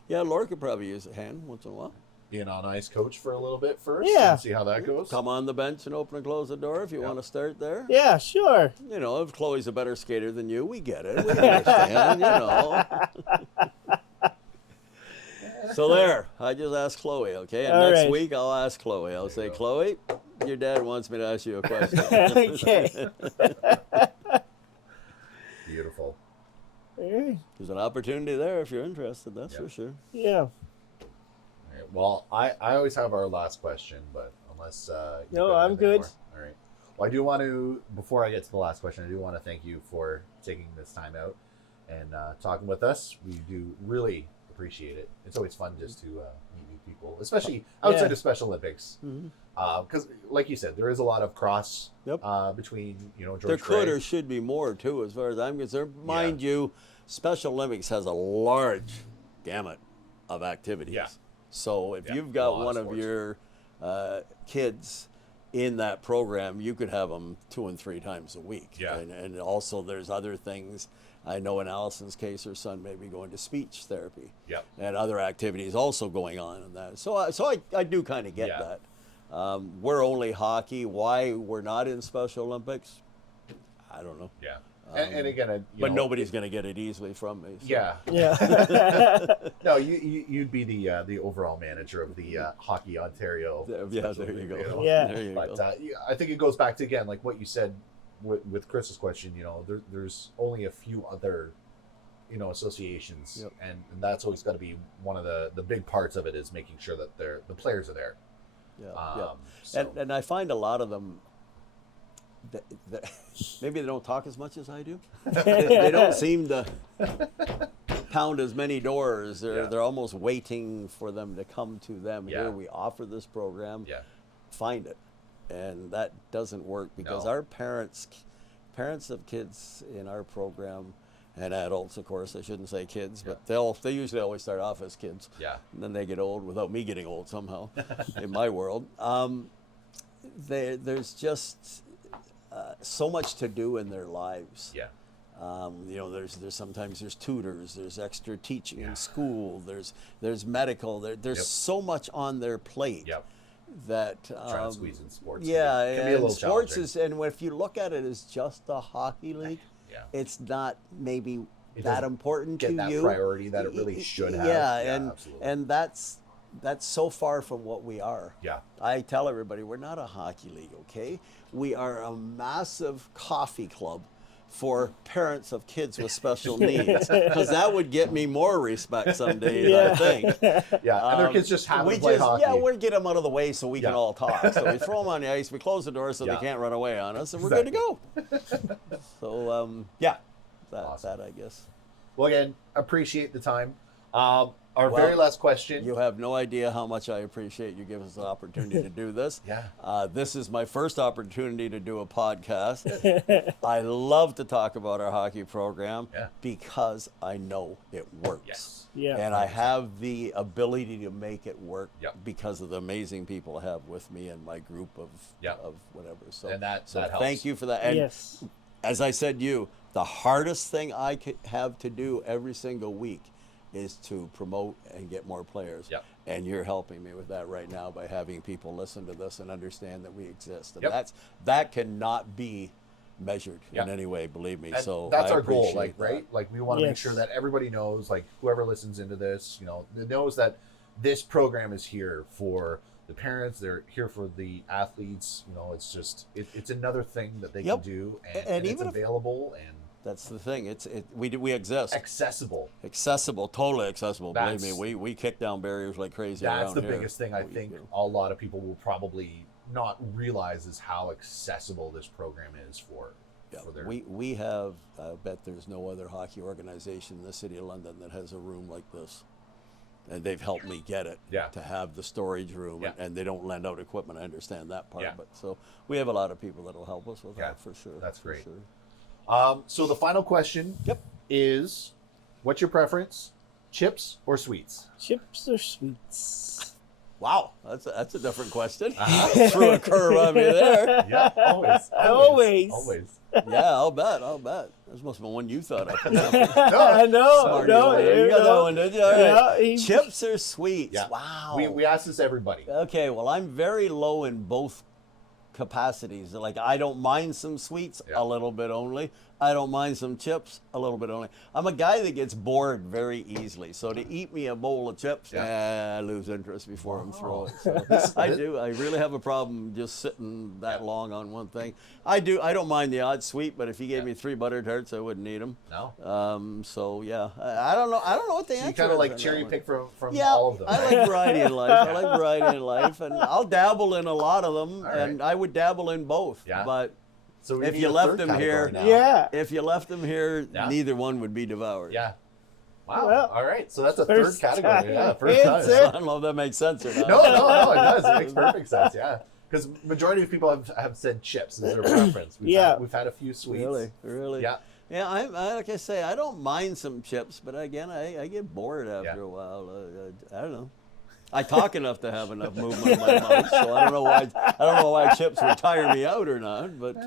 Yeah, Laura could probably use a hand once in a while. Be an on-ice coach for a little bit first. Yeah. And see how that goes. Come on the bench and open and close the door if you want to start there. Yeah, sure. If Chloe's a better skater than you, we get it. We understand, So there, I just asked Chloe, okay? And All next right. week I'll ask Chloe. I'll say, go. Chloe, your dad wants me to ask you a question. Okay. Beautiful. Alright. There's an opportunity there if you're interested, that's Yeah. for sure. Yeah. All right. Well, I always have our last question, but unless you No, got I'm anything good. more. All right. Well, I do want to, before I get to the last question, I do want to thank you for taking this time out and talking with us. We do really appreciate it. It's always fun just to meet new people, especially outside Yeah. of Special Olympics. Because, like you said, there is a lot of cross Yep. between, George There could Bray. or should be more, too, as far as I'm concerned. Mind you, Special Olympics has a large gamut of activities. Yeah. So if Yeah, you've a got lot of one of sports. your kids in that program, you could have them 2 and 3 times a week. Yeah. And also there's other things. I know in Allison's case, her son may be going to speech therapy. Yep. And other activities also going on in that. So I do kind of get Yeah. that. We're only hockey. Why we're not in Special Olympics, I don't know. Yeah. And again, you But know, nobody's going to get it easily from me. So. Yeah. Yeah. No, you'd be the overall manager of the Hockey Ontario. Yeah, Special there you League, go. Yeah. There you But go. yeah, I think it goes back to, again, like what you said with Chris's question. You know, there's only a few other, you know, associations, Yep. and that's always got to be one of the big parts of it, is making sure that the players are there. Yeah. So, And I find a lot of them, maybe they don't talk as much as I do. They don't seem to pound as many doors. They're almost waiting for them to come to them. Yeah. Here we offer this program. yeah, Find it, and that doesn't work because No. our parents of kids in our program, and adults, of course, I shouldn't say kids, but they usually always start off as kids. yeah, And then they get old without me getting old somehow in my world. There's just so much to do in their lives. yeah, You know, there's sometimes there's tutors, there's extra teaching in school, there's medical, there's Yep. so much on their plate yep. that Trying to squeeze in sports. yeah, can be a and little sports challenging. and if you look at it as just a hockey league, Yeah. it's not maybe It that doesn't important get to that you. priority that it really should have. Yeah, Absolutely. and that's so far from what we are. Yeah. I tell everybody we're not a hockey league, okay? We are a massive coffee club for parents of kids with special needs, because that would get me more respect someday, I think. Yeah, and their kids just happen we to play just, hockey. yeah, we'll get them out of the way so we can Yeah. all talk. So we throw them on the ice, we close the door so Yeah. they can't run away on us, and we're good to go. So, yeah, Awesome. that I guess. Well, again, appreciate the time. Our very last question. You have no idea how much I appreciate you giving us the opportunity to do this. Yeah. This is my first opportunity to do a podcast. I love to talk about our hockey program Yeah. because I know it works. Yes. Yeah. And I have the ability to make it work Yep. because of the amazing people I have with me and my group of Yep. whatever. So, And that so helps. thank you for that. And Yes. as I said to you, the hardest thing I have to do every single week is to promote and get more players. Yep. And you're helping me with that right now by having people listen to this and understand that we exist. And Yep. that cannot be measured Yep. in any way, believe me. And So that's I our goal, appreciate like, that. right? Like, we want to make Yes. sure that everybody knows, like, whoever listens into this, you know, knows that this program is here for the parents. They're here for the athletes. You know, it's just it's another thing that they Yep. can do, And and it's even if- available and That's the thing. We exist. accessible. Accessible, totally accessible. Believe That's- me, we kick down barriers like crazy. That's around the here. biggest thing I We think do. a lot of people will probably not realize is how accessible this program is for Yeah, their we have. I bet there's no other hockey organization in the city of London that has a room like this, and they've helped me get it. Yeah. To have the storage room, Yeah. and they don't lend out equipment. I understand that part, Yeah. but so we have a lot of people that'll help us with Yeah, that for sure. that's for great. Sure. So the final question is, what's your preference, chips or sweets? Chips or sweets? Wow, that's a different question. Threw a curve on me there. Yeah, always. Always. Yeah, I'll bet. This must have been one you thought of. I know. Smarty No, over there. You got that no. one, did you? All right. Yeah, he- Chips or sweets? Yeah. Wow. We ask this everybody. Okay, well, I'm very low in both capacities. Like, I don't mind some sweets, Yeah. a little bit only. I don't mind some chips, a little bit only. I'm a guy that gets bored very easily. So to eat me a bowl of chips, I lose interest before I'm through it. So I do. I really have a problem just sitting that long on one thing. I don't mind the odd sweet, but if you gave me 3 butter tarts, I wouldn't eat them. No? So yeah, I don't know. I don't know what the answer You is. kind of like on that cherry one. pick from Yeah, all of them. I like variety in life. And I'll dabble in a lot of them, All and right. I would dabble in both. Yeah. But So we if need you a left third them category here- now. Yeah. if you left them here, Yeah. neither one would be devoured. Yeah. Wow. Well, All right. So that's a first third category. time. Yeah, first It's time. it. I don't know if that makes sense or not. No, it does. It makes perfect sense. Yeah. Because majority of people have said chips as their preference. We've Yeah. We've had a few sweets. Really. Yeah. Yeah, I like I say, I don't mind some chips, but again, I get bored after a while. I don't know. I talk enough to have enough movement in my mouth, so I don't know why chips would tire me out or not. But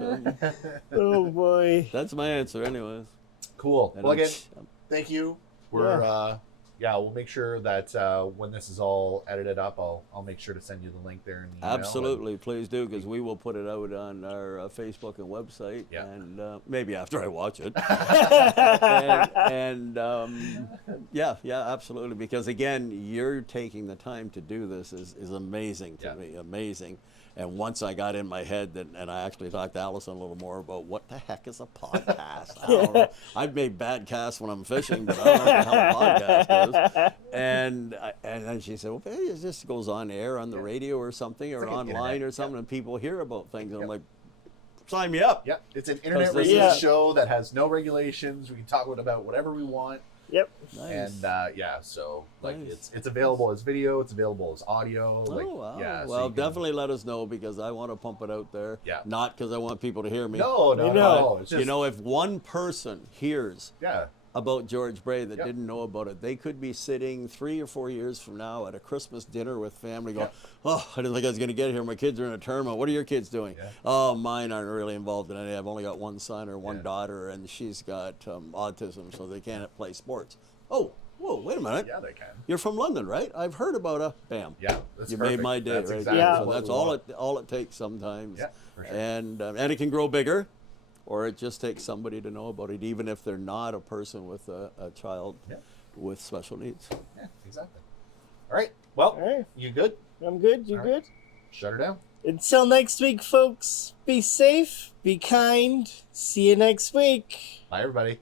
Oh boy. that's my answer, anyways. Cool. And Well, I'm- again, thank you. We're we'll make sure that when this is all edited up, I'll make sure to send you the link there in the email. Absolutely, please do, because we will put it out on our Facebook and website, Yeah. and maybe after I watch it. Yeah, absolutely, because again, you're taking the time to do this is amazing to me, amazing. And once I got in my head that, and I actually talked to Allison a little more about what the heck is a podcast. I don't know. I've made bad casts when I'm fishing, but I don't know what the hell a podcast is. And then she said, well, it just goes on air on the radio or something, or like an online internet, or something, and people hear about things. And I'm like, sign me up. Yep, it's an internet Because radio Yeah. show that has no regulations. We can talk about whatever we want. Yep. Nice. And so like Nice. it's available as video, it's available as audio. Like, Oh, wow. yeah. so Well, you can- definitely let us know, because I want to pump it out there. Yeah. Not because I want people to hear me. No, You know. no. It's just, You know, if one person hears yeah. about George Bray that Yep. didn't know about it, they could be sitting 3 or 4 years from now at a Christmas dinner with family going, oh, I didn't think I was going to get here. My kids are in a tournament. What are your kids doing? Yeah. Oh, mine aren't really involved in any. I've only got one son or one Yeah. daughter, and she's got autism, so they can't play sports. Oh, whoa, wait a minute. Yeah, they can. You're from London, right? I've heard about a bam. Yeah, that's You perfect. made my day, That's right? exactly Yeah. So what that's we want. all it takes sometimes. Yeah, for sure. And it can grow bigger, or it just takes somebody to know about it, even if they're not a person with a child Yeah. with special needs. Yeah, exactly. All right. Well, All right. you good? I'm good. You All right. good? Shut her down. Until next week, folks, be safe, be kind. See you next week. Bye, everybody.